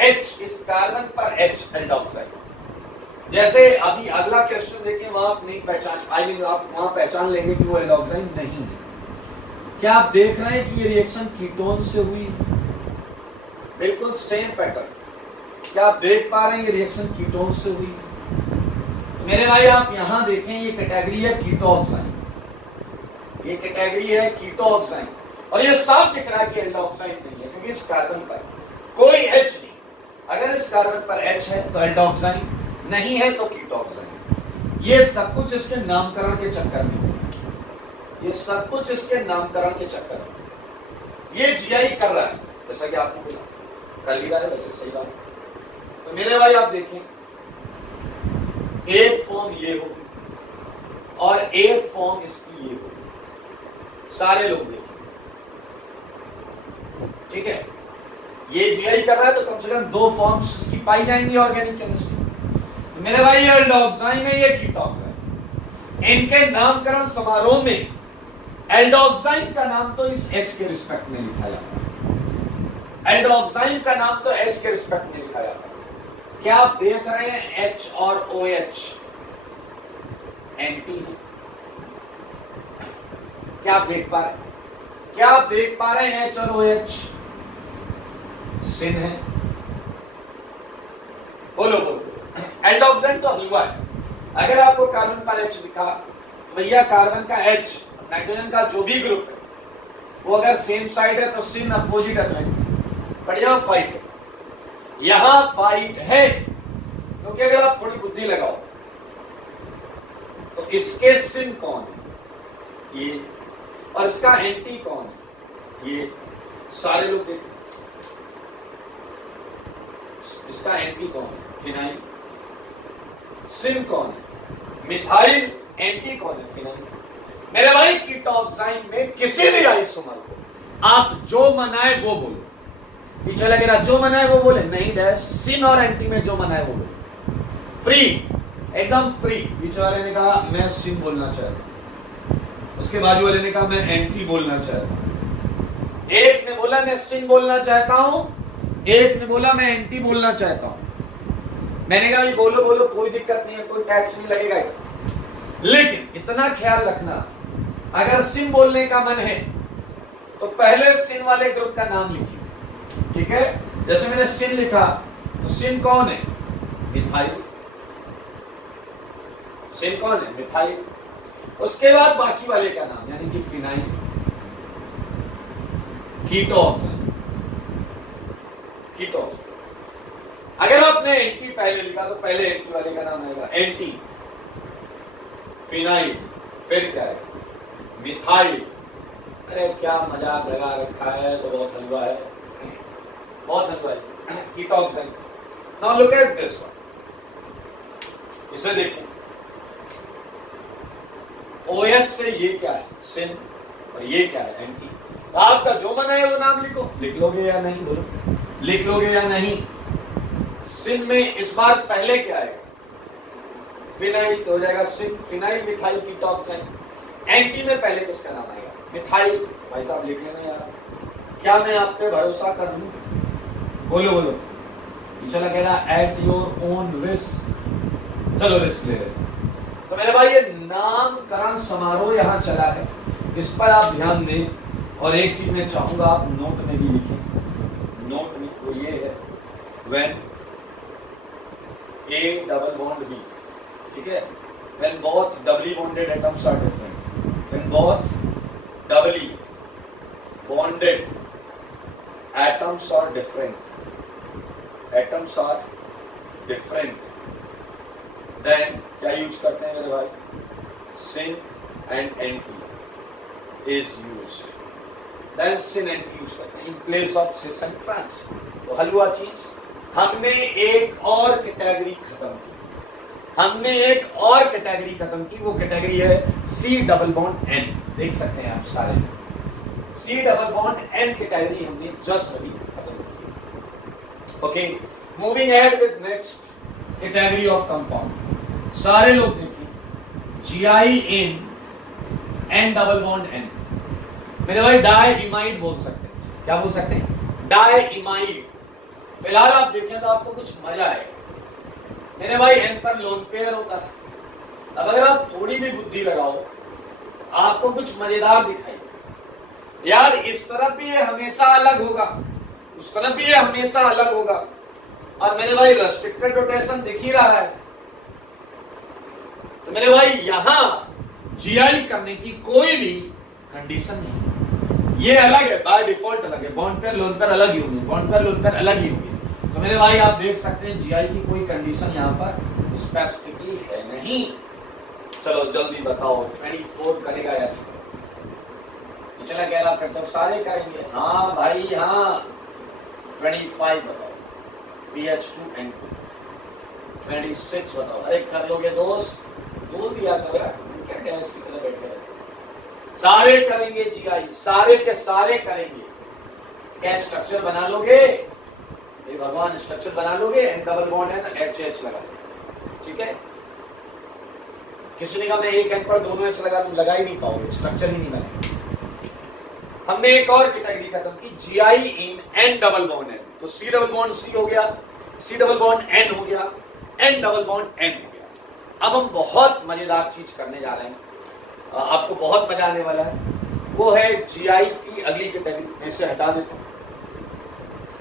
H, इस कार्बन पर H एल्डोक्साइन। जैसे अभी अगला क्वेश्चन देखें, वहां आप नहीं पहचान, आप वहां पहचान लेंगे कि वो एल्डोक्साइन नहीं है। क्या आप देख रहे हैं कि ये रिएक्शन कीटोन से हुई? बिल्कुल सेम पैटर्न। क्या आप देख पा रहे हैं ये रिएक्शन कीटोन से हुई? तो मेरे भाई आप यहां देखें, ये कैटेगरी है कीटोऑक्साइन, ये कैटेगरी है कीटोऑक्साइन। और ये साफ दिख रहा है कि एल्डोक्साइन नहीं है, क्योंकि इस कार्बन पर कोई H नहीं। अगर इस कार्बन पर H है तो एल्डोक्साइन, नहीं है तो कीटोऑक्साइन। ये सब कुछ इसके नामकरण के चक्कर में हुआ, ये सब कुछ इसके नामकरण के चक्कर में। ये जीआई कर रहा है, जैसा कि आपने बोला, कर भी रहा है, वैसे सही बात। तो मेरे भाई आप देखें, एक फॉर्म ये होगी और एक फॉर्म इसकी ये होगी। सारे लोग देखें, ठीक है? ये जीआई कर रहा है तो कम से कम 2 फॉर्म्स इसकी पाई जाएंगी ऑर्गेनिक केमिस्ट्री। तो मेरे भाई ये एल्डोक्साइन है, ये कीटोक्साइन। इनके नामकरण समारोह में एल्डोक्साइन का नाम तो इस H के रिस्पेक्ट में लिखा जाता है। एल्डोक्साइन का नाम तो H के रिस्पेक्ट में लिखा जाता है। क्या आप देख रहे हैं H और OH एंटी है? क्या आप देख पा रहे हैं? क्या आप देख पा रहे हैं H और OH सिन है? बोलो बोलो। एल्डोक्साइन तो हलवा है। अगर आपको कार्बन पर H लिखा, भैया कार्बन का H, नाइट्रोजन का जो भी ग्रुप है, वो अगर सेम साइड है तो सिन अपोजिट है, बट यहां फाइट है, यहां फाइट है। क्योंकि अगर आप थोड़ी बुद्धि लगाओ तो इसके सिन कौन है? ये। और इसका एंटी कौन है? ये। सारे लोग देखें, इसका एंटी कौन है? फिनाइल। सिन कौन है? मिथाइल। एंटी कौन है? फिनाइल। मेरे भाई कीटोक्साइन में किसी भी आइसोमर को आप जो मनाए वो बोलो, पीछे लगे रहा जो मनाए वो बोले नहीं, डैश सिन और एंटी में जो मनाए वो बोले, फ्री, एकदम फ्री। पीछे वाले ने कहा मैं सिन बोलना चाहता हूं, उसके बाजू वाले ने कहा मैं एंटी बोलना चाहता हूं। एक ने बोला मैं सिन बोलना चाहता हूं, एक ने बोला मैं एंटी बोलना चाहता हूं। मैंने कहा बोलो बोलो, कोई दिक्कत नहीं है, कोई टैक्स नहीं लगेगा। लेकिन इतना ख्याल रखना, अगर सिन बोलने का मन है तो पहले सिन वाले ग्रुप का नाम लिखिए, ठीक है? जैसे मैंने सिन लिखा तो सिन कौन है? मिथाइल। सिन कौन है? मिथाइल। उसके बाद बाकी वाले का नाम, यानी कि फिनाइल, कीटोक्साइन, कीटोक्साइन। अगर आपने एंटी पहले लिखा तो पहले एंटी वाले का नाम आएगा एंटी, फिनाइल, फिर क्या है? मिथाइल। अरे क्या मजाक लगा रखा है, तो बहुत हलवा है। बहुत हलवाई कीटोक्साइन। Now look at this one, इसे देखें, OH से ये क्या है, सिन, और ये क्या है, एंटी। आपका जो मन है वो नाम लिखो, लिख लोगे या नहीं, बोलो लिख लोगे या नहीं। सिन में इस बार पहले क्या आएगा, फिनाइल, तो हो जाएगा सिन फिनाइल मिथाइल कीटोक्साइन। एंटी में पहले किसका नाम आएगा, मिथाइल। भाई साहब लिख लेना यार, क्या मैं आप पे भरोसा कर लूं, बोलो बोलो। चला कह रहा एट योर ओन रिस्क, चलो रिस्क ले लेते। तो मेरे भाई ये नामकरण समारोह यहां चला है, इस पर आप ध्यान दें। और एक चीज मैं चाहूंगा आप नोट में भी लिखें, नोट में वो ये है when A double bond B, ठीक है, when both doubly bonded atoms are different, when both doubly bonded atoms are different, atoms are different, then क्या यूज करते हैं मेरे भाई, syn and anti is used, then syn anti use करते हैं in place of cis and trans. तो हलवा चीज, हमने एक और कैटेगरी खत्म की, हमने एक और कैटेगरी खत्म की, वो कैटेगरी है सी डबल बॉन्ड एन। देख सकते हैं आप सारे, C double bond N category हमने जस्ट अभी खत्म की। Okay, moving ahead with next category of compound. सारे लोग देखिए, GI N double bond N, मेरे भाई डाइइमाइड बोल सकते हैं, क्या बोल सकते हैं, डाइइमाइड। फिलहाल आप देखें तो आपको कुछ मजा आएगा मेरे भाई, एन पर लोन पेयर होता है। अब अगर आप थोड़ी भी बुद्धि लगाओ तो आपको कुछ मजेदार दिखाई यार, इस तरफ भी ये हमेशा अलग होगा, उस तरफ भी ये हमेशा अलग होगा, और मेरे भाई रेस्ट्रिक्टेड रोटेशन दिख ही रहा है। तो मेरे भाई यहां GI करने की कोई भी कंडीशन नहीं, ये अलग है, बाय डिफॉल्ट अलग है, बॉन्ड पेयर लोन पेयर अलग ही होंगे, बॉन्ड पेयर लोन पेयर अलग ही होंगे। तो मेरे भाई आप देख सकते हैं GI की कोई कंडीशन यहां पर स्पेसिफिकली है नहीं। चलो जल्दी बताओ, 24 करेगा या नहीं, चला कह रहा करते हो सारे करेंगे, हाँ भाई हाँ। 25 बताओ, BH2N2, 26 बताओ, अरे कर लोगे दोस्त, बोल दिया करो यार, क्या गैस की तरह बैठे रहते। सारे करेंगे GI, सारे के सारे करेंगे। क्या स्ट्रक्चर बना लोगे, ये भगवान स्ट्रक्चर बना लोगे, N डबल बॉन्ड है ना, HH लगा लो, ठीक है। किसी ने कहा मैं एक N पर दोनों H लगा ही नहीं पाओगे, स्ट्रक्चर ही नहीं बनेगा। हमने एक और कैटेगरी खत्म की, GI इन N डबल बॉन्ड N, तो C डबल बॉन्ड C हो गया, C डबल बॉन्ड N हो गया, N डबल बॉन्ड N हो गया। अब हम बहुत मजेदार चीज करने जा रहे हैं, आपको बहुत मजा आने वाला है, वो है GI की अगली कैटेगरी। मैं इसे हटा देता हूं,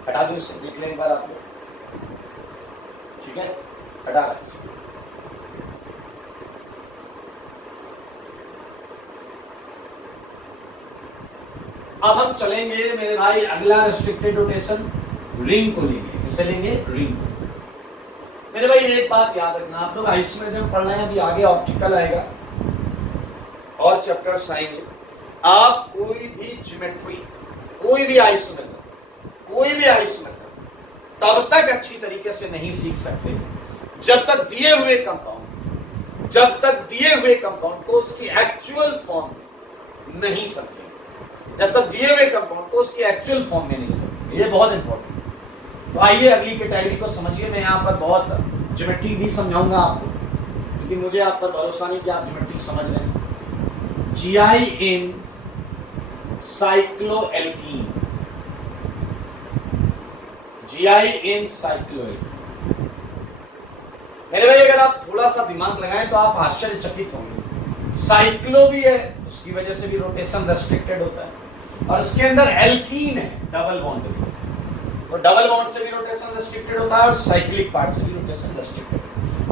हटा दूं इसे, देख लें एक बार आप लोग, ठीक है, हटा रहा है। अब हम चलेंगे मेरे भाई अगला रेस्ट्रिक्टेड रोटेशन, रिंग को लेंगे। किसे लेंगे, रिंग। मेरे भाई एक बात याद रखना, आप लोग आइसोमेट्री में पढ़ रहे हैं, अभी आगे ऑप्टिकल आएगा और चैप्टर्स आएंगे। आप कोई भी ज्योमेट्री, कोई भी आइसोमेट्री, कोई भी आइसोमेट्री तब तक अच्छी तरीके से नहीं सीख सकते जब तक दिए हुए कंपाउंड, जब तक दिए हुए कंपाउंड को उसकी एक्चुअल फॉर्म में नहीं समझेंगे, जब तक दिए हुए कंपाउंड को उसकी एक्चुअल फॉर्म में नहीं समझेंगे। ये बहुत इंपॉर्टेंट। तो आइए अगली कैटेगरी को समझिए। मैं यहाँ पर बहुत ज्योमेट्री भी समझाऊंगा आपको, क्योंकि मुझे आप पर भरोसा नहीं कि आप ज्योमेट्री समझ रहे हैं। GI इन साइक्लोएल्कीन, GI इन साइक्लोएल्कीन। मेरे भाई अगर आप थोड़ा सा दिमाग लगाएं तो आप आश्चर्यचकित होंगे। साइक्लो भी है, उसकी वजह से भी रोटेशन रेस्ट्रिक्टेड होता है, और उसके अंदर एल्कीन है, डबल बॉन्ड भी है, तो डबल बॉन्ड से भी रोटेशन रेस्ट्रिक्टेड होता है और साइक्लिक पार्ट से भी रोटेशन रेस्ट्रिक्टेड।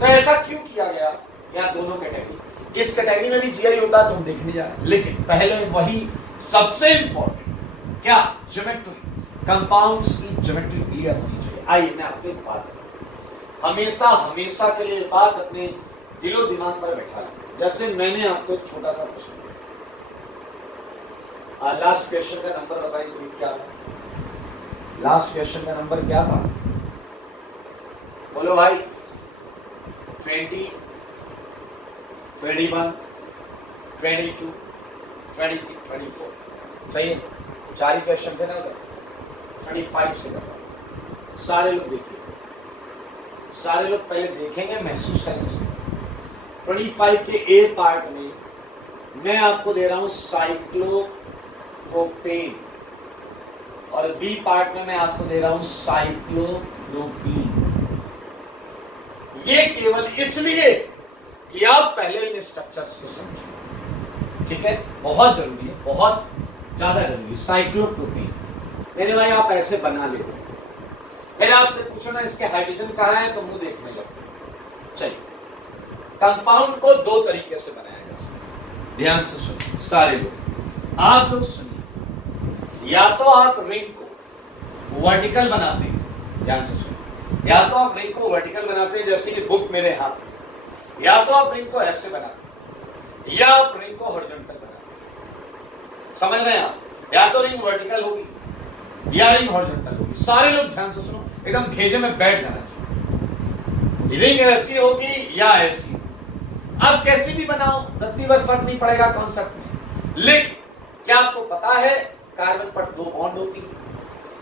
तो ऐसा क्यों किया गया यहाँ दोनों कैटेगरी? इस कैटेगरी में भी GI होता है तो हम देखने जा रहे हैं, लेकिन पहले वही सबसे इंपॉर्टेंट क्या, ज्योमेट्री, कंपाउंड्स की ज्योमेट्री क्लियर होनी चाहिए। आइए मैं आपको एक बात बताऊं, हमेशा हमेशा के लिए बात अपने दिलो दिमाग पर बैठा लें। जैसे मैंने आपको एक छोटा सा प्रश्न दिया, लास्ट क्वेश्चन का नंबर बताइए क्या था, लास्ट क्वेश्चन का नंबर क्या था? बोलो भाई। 20, 21, 22, 23, 24, सही है। 4 ही क्वेश्चन थे ना, 25 से कर। सारे लोग देखिए, सारे लोग पहले देखेंगे, महसूस करेंगे। 25 के ए पार्ट में मैं आपको दे रहा हूं साइक्लोप्रोपेन, और बी पार्ट में मैं आपको दे रहा हूं साइक्लोप्रोपीन। ये केवल इसलिए कि आप पहले इन स्ट्रक्चर्स को समझें, ठीक है? बहुत जरूरी है, बहुत ज्यादा जरूरी। साइक्लोप्रोपीन मेरे भाई आप ऐसे बना लेते हैं, फिर आपसे पूछो ना इसके हाइड्रोजन कहां है तो मुंह देखने लगते। चलिए, कंपाउंड को 2 तरीके से बनाया जा सकता है। ध्यान से सुनिए सारे लोग, आप लोग सुनिए। या तो आप रिंग को वर्टिकल बनाते हैं, ध्यान से सुनिए, या तो आप रिंग को वर्टिकल बनाते हैं जैसे कि बुक मेरे हाथ में, या तो आप रिंग को ऐसे बनाते हैं, या आप रिंग को हॉरिजॉन्टल बनाते हैं। समझ रहे हैं आप? या तो रिंग वर्टिकल होगी या रिंग हॉरिजॉन्टल होगी। सारे लोग ध्यान से सुनो, एकदम भेजे में बैठ जाना चाहिए। रिंग ऐसी होगी या ऐसी, आप कैसी भी बनाओ, रत्ती भर फर्क नहीं पड़ेगा कॉन्सेप्ट में। लेकिन क्या आपको पता है कार्बन पर 2 बॉन्ड होती है,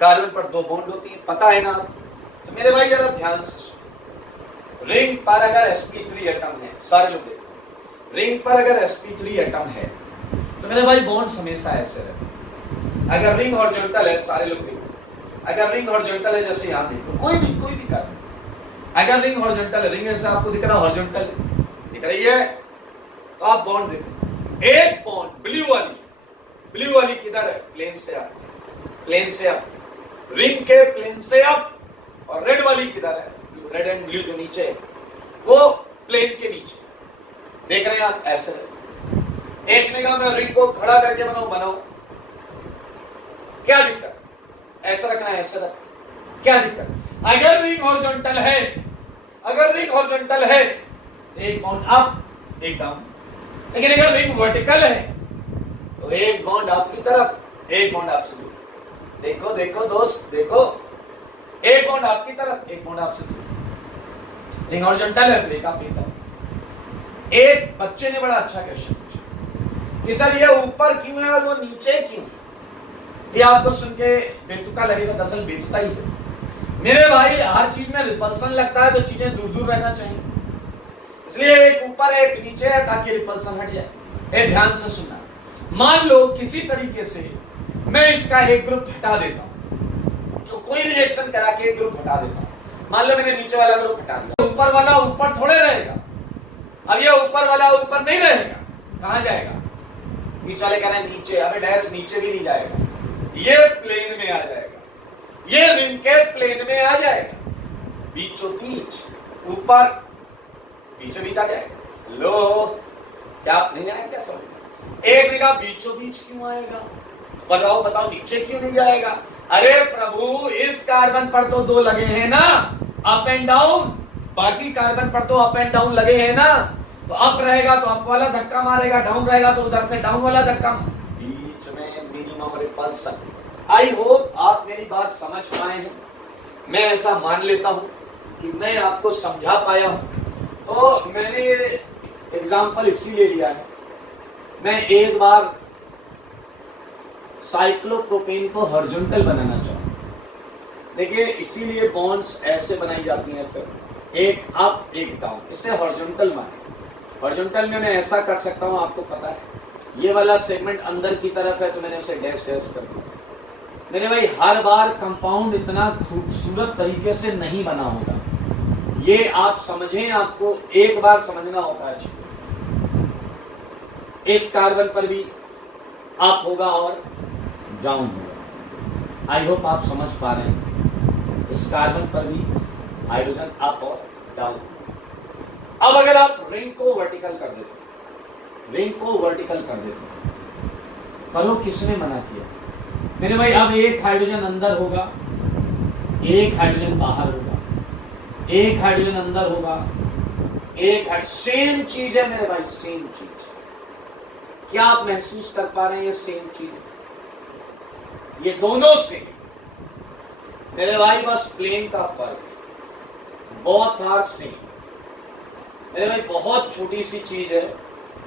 कार्बन पर 2 बॉन्ड होती है, पता है ना आप? तो मेरे भाई जरा ध्यान से सुनो, रिंग पर अगर sp3 एटम है, सारे लोग देखो, रिंग पर अगर sp3 एटम है तो मेरे भाई बॉन्ड्स हमेशा ऐसे रहते हैं। अगर रिंग हॉरिजॉन्टल है, सारे लोग देखो, अगर रिंग हॉरिजॉन्टल है, जैसे यहां देखो, कोई भी कार्बन, अगर रिंग हॉरिजॉन्टल है, रिंग ऐसे आपको दिख रहा है हॉरिजॉन्टल दिख रही है, तो आप बॉन्ड देखो, एक बॉन्ड ब्लू वाली किधर है? प्लेन से अप, प्लेन से अप, रिंग के प्लेन से अप। और रेड वाली किधर है? रेड एंड ब्लू जो नीचे है वो प्लेन के नीचे। देख रहे हैं आप? ऐसे एक ने कहा मैं रिंग को खड़ा करके बनाओ, क्या दिक्कत? ऐसा रखना है, ऐसा रख, क्या दिक्कत? अगर रिंग हॉरिजॉन्टल है, एक बॉन्ड अप एक डाउन, लेकिन अगर रिंग वर्टिकल है तो एक बॉन्ड आपकी तरफ, एक बॉन्ड आपसे दूर। देखो दोस्त, देखो, एक बॉन्ड आपकी तरफ, एक बॉन्ड आपसे दूर। रिंग हॉरिजॉन्टल है तो एक आप, एक डाउन। एक बच्चे ने बड़ा अच्छा क्वेश्चन पूछा कि सर ये ऊपर क्यों है और वो नीचे क्यों? ये आपको सुन के बेतुका लगेगा, दरअसल बेतुका ही है। मेरे भाई हर चीज में रिपल्सन लगता है तो चीजें दूर दूर रहना चाहिए, इसलिए एक ऊपर एक नीचे है ताकि रिपल्सन हट जाए। ध्यान से सुनना, मान लो किसी तरीके से मैं इसका एक ग्रुप हटा देता हूं, तो कोई रिएक्शन करा के एक ग्रुप हटा देता हूं। मान लो मैंने नीचे वाला ग्रुप हटा दिया, ऊपर वाला ऊपर थोड़े रहेगा। अब ये ऊपर वाला ऊपर नहीं रहेगा, कहां जाएगा? नीचे वाले कह रहे हैं नीचे, अबे डैश नीचे भी नहीं जाएगा, ये प्लेन में आ जाएगा, ये रिंग के प्लेन में आ जाएगा, बीचों बीच, ऊपर बीचों बीच आ जाएगा। लो, क्या आप नहीं आए? क्या समझ? एक ने कहा बीचों बीच क्यों आएगा? बताओ नीचे क्यों नहीं जाएगा? अरे प्रभु, इस कार्बन पर तो 2 लगे हैं ना, अप एंड डाउन, बाकी कार्बन पर तो अप एंड डाउन लगे हैं ना, तो अप रहेगा तो अप वाला धक्का मारेगा, डाउन रहेगा तो उधर से डाउन वाला धक्का, बीच में मिनिमम रिपल्सन। आई होप आप मेरी बात समझ पाए हैं। मैं ऐसा मान लेता हूं कि मैं आपको समझा पाया हूं। तो मैंने एग्जाम्पल इसीलिए लिया है, मैं एक बार साइक्लोप्रोपेन को हॉरिजॉन्टल बनाना चाहूँ। देखिए, इसीलिए बॉन्ड्स ऐसे बनाई जाती हैं, फिर एक अप एक डाउन, इससे हॉरिजॉन्टल माने। हॉरिजॉन्टल में मैं ऐसा कर सकता हूँ, आपको पता है ये वाला सेगमेंट अंदर की तरफ है तो मैंने उसे डैश डैश कर दिया। मेरे भाई हर बार कंपाउंड इतना खूबसूरत तरीके से नहीं बना होगा, ये आप समझें, आपको एक बार समझना होगा अच्छी। इस कार्बन पर भी अप होगा और डाउन होगा। आई होप आप समझ पा रहे हैं। इस कार्बन पर भी हाइड्रोजन अप और डाउन। अब अगर आप रिंग को वर्टिकल कर देते हैं, रिंग को वर्टिकल कर देते हैं, करो, किसने मना किया? मेरे भाई अब एक हाइड्रोजन अंदर होगा, एक हाइड्रोजन बाहर होगा, एक हाइड्रोजन अंदर होगा, एक सेम चीज है मेरे भाई, सेम चीज। क्या आप महसूस कर पा रहे हैं? ये सेम चीज, ये दोनों सेम। मेरे भाई बस प्लेन का फर्क है, बोथ आर सेम। मेरे भाई बहुत छोटी सी चीज है,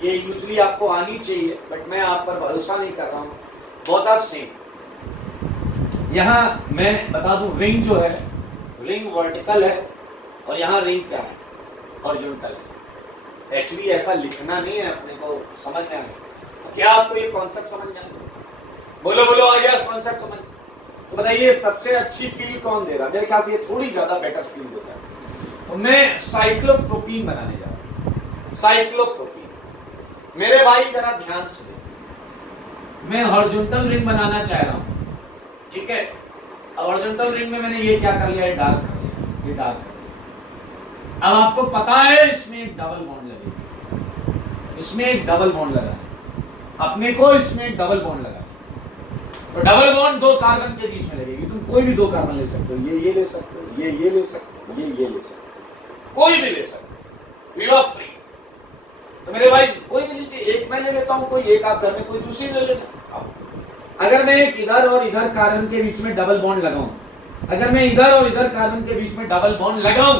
ये यूजली आपको आनी चाहिए, बट मैं आप पर भरोसा नहीं कर रहा हूं। Both are same. यहां मैं बता दूं, रिंग जो है, रिंग वर्टिकल है और यहां रिंग क्या है, हॉरिजॉन्टल है। एक्चुअली ऐसा लिखना नहीं है, अपने को समझना है। तो क्या आपको ये कॉन्सेप्ट समझ में आया? बोलो बोलो, आ गया कॉन्सेप्ट समझ? तो बताइए सबसे अच्छी फील कौन दे रहा? मेरे ख्याल से ये थोड़ी ज्यादा बेटर फील देता है। तो मैं साइक्लोप्रोपीन बनाने जा रहा हूं। साइक्लोप्रोपीन मेरे भाई जरा ध्यान से, मैं हॉरिजॉन्टल रिंग बनाना चाह रहा हूं, ठीक है। अब हॉरिजॉन्टल रिंग में मैंने ये क्या कर लिया, ये डार्क कर लिया, ये डार्क कर लिया। अब आपको पता है इसमें एक डबल बॉन्ड लगेगी, इसमें एक डबल बॉन्ड लगा है, अपने को इसमें एक डबल बॉन्ड लगा। तो डबल बॉन्ड दो कार्बन के बीच में लगेगी। तुम कोई भी दो कार्बन ले सकते हो, ये ले सकते हो, ये ले सकते हो, ये ले सकते हो, कोई भी ले सकते हो, यू आर फ्री। तो मेरे भाई कोई भी लीजिए, एक मैं ले लेता हूं, कोई एक आप घर में कोई दूसरी ले लेना। अगर मैं एक इधर और इधर कार्बन के बीच में डबल बॉन्ड लगाऊं, अगर मैं इधर और इधर कार्बन के बीच में डबल बॉन्ड लगाऊं,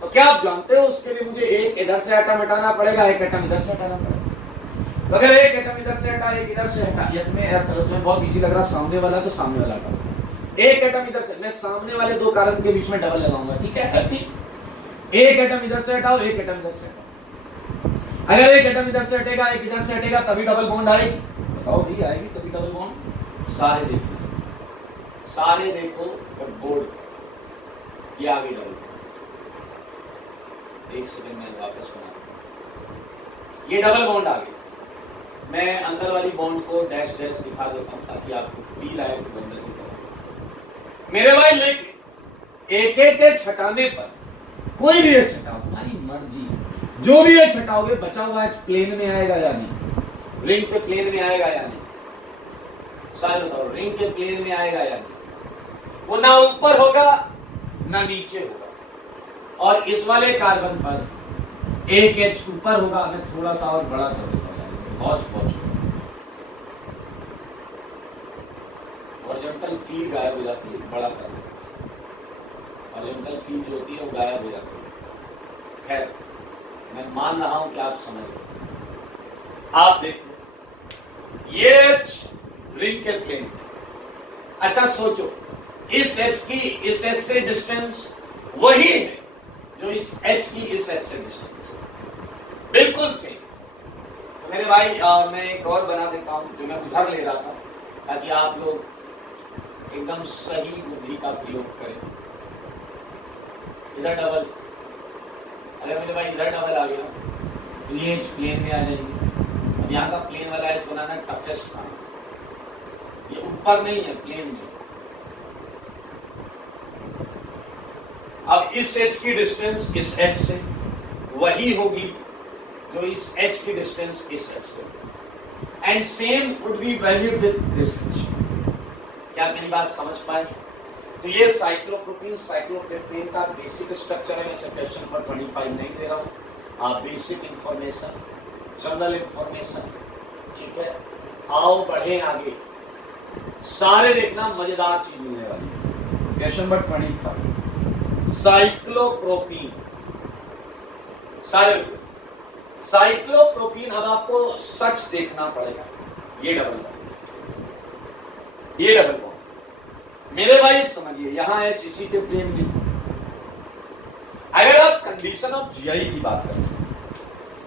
तो क्या आप जानते हो उसके लिए मुझे एक इधर से एटम हटाना पड़ेगा, एक एटम इधर से हटाना पड़ेगा। अगर एक एटम इधर से हटा, एक इधर से हटा, या तुम्हें बहुत इजी लग रहा, सामने वाला तो सामने वाला हटा। एक एटम इधर से, मैं सामने वाले दो कार्बन के बीच में डबल लगाऊंगा, ठीक है, ठीक। एक एटम इधर से हटाओ, एक एटम इधर से हटाओ। अगर एक एटम इधर से हटेगा, एक इधर से हटेगा, तभी डबल बॉन्ड आएगी। बताओ जी, आएगी तभी डबल बॉन्ड। सारे देखो, सारे देखो, बोर्ड ये आ गई डबल बॉन्ड। एक सेकंड में वापस बना, ये डबल बॉन्ड आ गई। मैं अंदर वाली बॉन्ड को डैश डैश दिखा देता हूं ताकि आपको फील आए कि अंदर की तरफ। मेरे भाई लेकिन एक एक एक छटाने पर, कोई भी एक छटाओ, तुम्हारी मर्जी, जो भी एक छटाओगे बचा हुआ एच प्लेन में आएगा या नहीं, रिंग के प्लेन में आएगा या नहीं, सारे बताओ, रिंग के प्लेन में आएगा या नहीं। वो ना ऊपर होगा ना नीचे होगा। और इस वाले कार्बन पर एक एच ऊपर होगा। मैं थोड़ा सा और बड़ा कर देता हूं, हॉरिजॉन्टल फील गायब हो जाती है, बड़ा कर देता, हॉरिजॉन्टल फील जो होती है वो गायब हो जाती है। खैर, मैं मान रहा हूं कि आप समझ गए। आप देखो, ये एच रिंग के प्लेन। अच्छा सोचो, इस एच की इस एच से डिस्टेंस वही है जो इस एच की इस एच से डिस्टेंस है, बिल्कुल सेम। तो मेरे भाई मैं एक और बना देता हूं जो मैं उधर ले रहा था, ताकि आप लोग एकदम सही बुद्धि का प्रयोग करें। इधर डबल, अगर मेरे भाई इधर डबल आ गया तो ये एच प्लेन में आ जाएगी। अब यहाँ का प्लेन वाला एच बनाना टफेस्ट काम, ये ऊपर नहीं है, प्लेन में। अब इस एच की डिस्टेंस इस एच से वही होगी जो इस एच की डिस्टेंस इस एच से, and same would be valued with this H. क्या मेरी बात समझ पाए? तो ये साइक्लोप्रोपीन का बेसिक स्ट्रक्चर है। मैं क्वेश्चन नंबर 25 नहीं दे रहा हूँ, बेसिक इंफॉर्मेशन, जनरल इंफॉर्मेशन, ठीक है। आओ बढ़े आगे, सारे देखना मजेदार चीज मिलने वाली है। Question number 25, cyclopropene. सारे साइक्लोप्रोपीन, अब आपको सच देखना पड़ेगा। ये डबल बॉन्ड, ये डबल बॉन्ड, मेरे भाई समझिए, यहां एच इसी के प्लेन में। अगर आप कंडीशन ऑफ जीआई की बात करें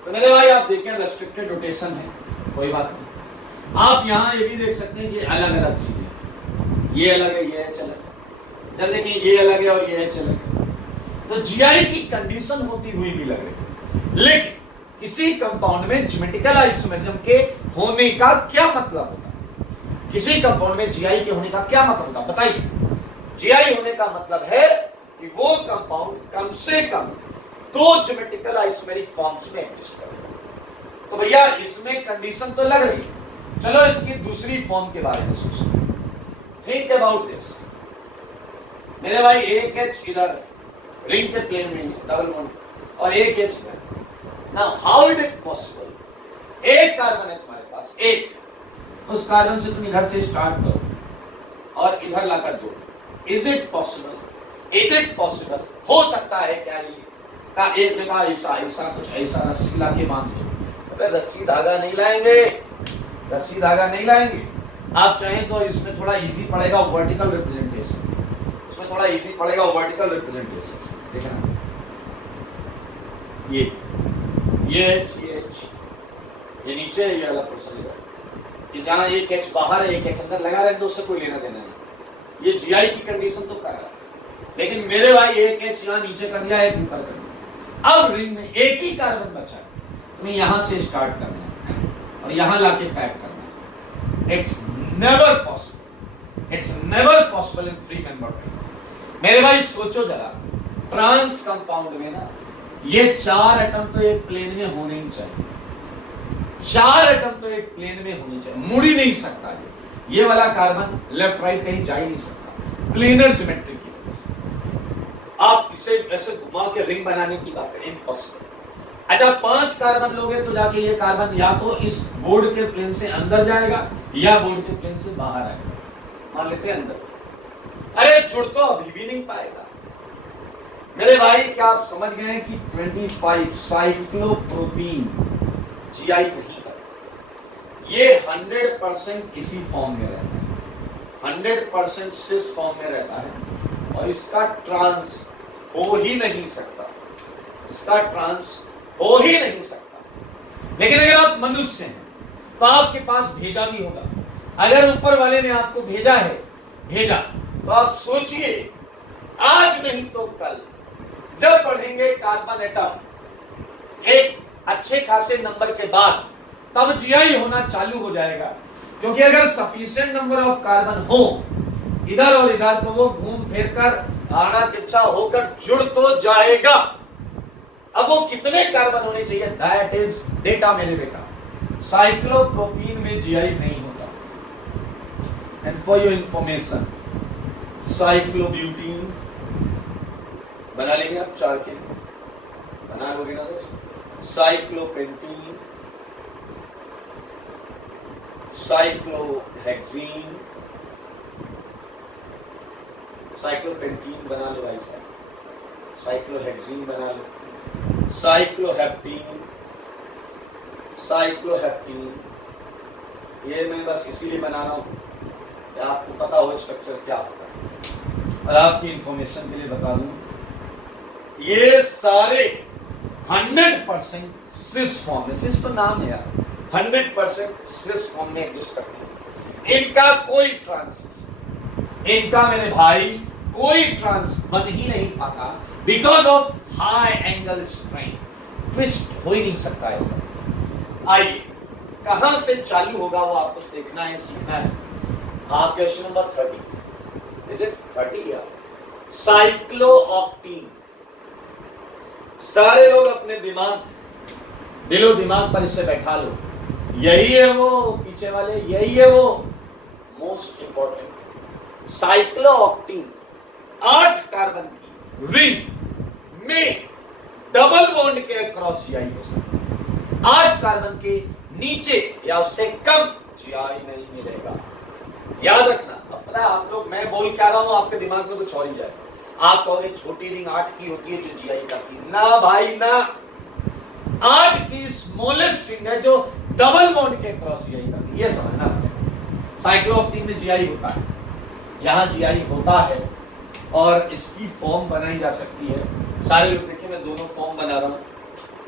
तो मेरे भाई आप देखें, रेस्ट्रिक्टेड रोटेशन है, कोई बात नहीं। आप यहां ये भी देख सकते हैं कि अलग अलग चीजें, ये अलग है, ये एच अलग है। जब देखें ये अलग है और ये एच अलग है, तो जीआई की कंडीशन होती हुई भी लग रही है। लेकिन किसी कंपाउंड में ज्योमेट्रिकल आइसोमेरिज्म के होने का क्या मतलब होता है? किसी कंपाउंड में जीआई के होने का क्या मतलब होता है? बताइए। जीआई होने का मतलब है कि वो कंपाउंड कम से कम दो ज्योमेट्रिकल आइसोमेरिक फॉर्म्स में एग्जिस्ट करे। तो भैया इसमें कंडीशन तो लग रही है, चलो इसकी दूसरी फॉर्म के बारे में सोचते हैं। Think about this. मेरे भाई एक एच इधर रिंग के प्लेन में डबल बॉन्ड, और एक एच में। Now how it is possible? एक कार्बन है तुम्हारे पास, एक, उस कार्बन से तुम इधर से स्टार्ट करो और इधर लाकर जोड़ो। इज इट पॉसिबल, हो सकता है क्या ये? का एक ने कहा ऐसा कुछ ऐसा रस्सी ला के बांध दो। अबे रस्सी धागा नहीं लाएंगे, रस्सी धागा नहीं लाएंगे। आप चाहें तो इसमें थोड़ा इजी पड़ेगा वर्टिकल रिप्रेजेंटेशन, इसमें थोड़ा इजी पड़ेगा वर्टिकल रिप्रेजेंटेशन। देखना ये नीचे ये वाला पोर्शन है, जहां एक एक्स बाहर है एक एक्स अंदर लगा रहे हैं, तो उससे कोई लेना देना नहीं। ये जीआई की कंडीशन तो कर रहा है, लेकिन मेरे भाई एक एक्स यहाँ नीचे कर दिया, एक ऊपर कर दिया। अब रिंग में एक ही कार्बन बचा है, तुम्हें यहां से स्टार्ट करना है और यहां लाके पैक करना है। It's never possible in 3 member ring. मेरे भाई सोचो जरा, ट्रांस कंपाउंड में ना ये 4 एटम तो एक प्लेन में होने ही चाहिए, 4 एटम तो एक प्लेन में होनी चाहिए, मुड़ ही नहीं सकता ये वाला कार्बन लेफ्ट राइट कहीं जा ही नहीं सकता, प्लेनर ज्योमेट्री की वजह से। आप इसे ऐसे घुमा के रिंग बनाने की बात है, इम्पॉसिबल। अच्छा 5 कार्बन लोगे तो जाके ये कार्बन या तो इस बोर्ड के प्लेन से अंदर जाएगा या बोर्ड के प्लेन से बाहर आएगा। मान लेते हैं अंदर, अरे जुड़ तो अभी भी नहीं पाएगा। मेरे भाई क्या आप समझ गए कि 25 साइक्लोप्रोपीन जीआई नहीं करता, ये 100% इसी फॉर्म में रहता है, 100% सिस फॉर्म में रहता है और इसका ट्रांस हो ही नहीं सकता, इसका ट्रांस हो ही नहीं सकता। लेकिन अगर आप मनुष्य हैं तो आपके पास भेजा भी होगा, अगर ऊपर वाले ने आपको भेजा तो आप सोचिए आज नहीं तो कल जब पढ़ेंगे कार्बन एटम एक अच्छे खासे नंबर के बाद, तब जीआई होना चालू हो जाएगा। क्योंकि अगर सफिशिएंट नंबर ऑफ कार्बन हो इधर और इधर तो वो घूम फिर कर आड़ा तिरछा होकर जुड़ तो जाएगा। अब वो कितने कार्बन होने चाहिए, दैट इज डेटा मेरे बेटा। साइक्लोप्रोपीन में जीआई नहीं होता। एंड फॉर योर इंफॉर्मेशन, साइक्लोब्यूटीन बना लेंगे आप, 4 के बना लोगे ना दोस्त। साइक्लोपेंटीन, साइक्लोहेक्सीन, साइक्लोपेंटीन बना लो भाई साहब, साइक्लोहेक्सीन बना लो, साइक्लोहेप्टीन, साइक्लोहेप्टीन। ये मैं बस इसीलिए बना रहा हूं कि आपको पता हो स्ट्रक्चर क्या होता है। और आपकी इंफॉर्मेशन के लिए बता दूं, ये सारे 100% सिस फॉर्म में, सिस तो नाम है यार, 100% सिस फॉर्म में एग्जिस्ट करते हैं। इनका कोई ट्रांस, इनका मेरे भाई कोई ट्रांस बन ही नहीं पाता because of high angle strain, twist हो ही नहीं सकता ऐसा। आइए कहां से चालू होगा वो आपको देखना है, सीखना है। आप क्वेश्चन नंबर 30, इज इट 30 या साइक्लोऑक्टीन। सारे लोग अपने दिलो दिमाग पर इसे बैठा लो, यही है वो पीछे वाले, यही है वो मोस्ट इंपॉर्टेंट। साइक्लोऑक्टीन 8 कार्बन की रिंग में डबल बॉन्ड के अक्रॉस जीआई हो सकता है। 8 कार्बन के नीचे या उससे कम जीआई नहीं मिलेगा, याद रखना। अब पता है आप लोग, मैं बोल क्या रहा हूं आपके दिमाग में कुछ और ही जाए। आप कहोगे छोटी रिंग 8 की होती है जो जीआई करती है, ना भाई ना, 8 की स्मॉलेस्ट रिंग है जो डबल बॉन्ड के क्रॉस जीआई करती है, ये समझना पड़ेगा। साइक्लोऑक्टीन में जीआई होता है, यहां जीआई होता है और इसकी फॉर्म बनाई जा सकती है। सारे लोग देखिए मैं दोनों फॉर्म बना रहा हूं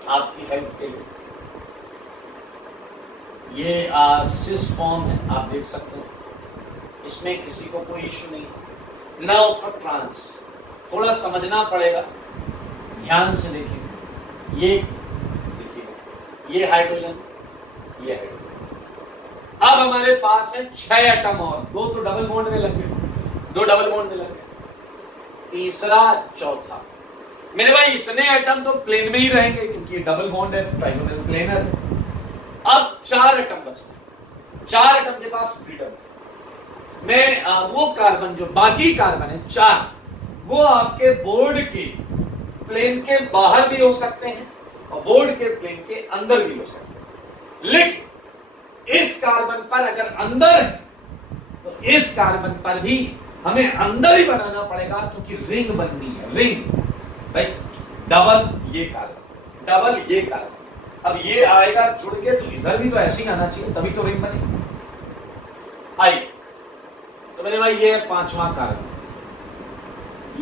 आपकी हेल्प के लिए। ये सिस फॉर्म है, आप देख सकते हैं, इसमें किसी को कोई इश्यू नहीं। नाउ फॉर ट्रांस, थोड़ा समझना पड़ेगा, ध्यान से देखिए। ये देखिए, ये हाइड्रोजन, ये हाइड्रोजन। अब हमारे पास है 6 एटम और 2 तो डबल बॉन्ड में लग गए, 2 डबल बॉन्ड में लग गए, तीसरा चौथा। मेरे भाई इतने एटम तो प्लेन में ही रहेंगे क्योंकि डबल बॉन्ड है, ट्राइगोनल प्लेनर है। अब 4 एटम बचते हैं, 4 एटम के पास फ्रीडम है। मैं वो कार्बन जो बाकी कार्बन है 4, वो आपके बोर्ड के प्लेन के बाहर भी हो सकते हैं और बोर्ड के प्लेन के अंदर भी हो सकते हैं। लेकिन इस कार्बन पर अगर अंदर है तो इस कार्बन पर भी हमें अंदर ही बनाना पड़ेगा क्योंकि रिंग बननी है, रिंग भाई। डबल ये कार्बन, डबल ये कार्बन, अब ये आएगा जुड़ के तो इधर भी तो ऐसे ही आना चाहिए, तभी तो रिंग बनेगी। आइए तो मेरे भाई ये है पांचवा कार्बन,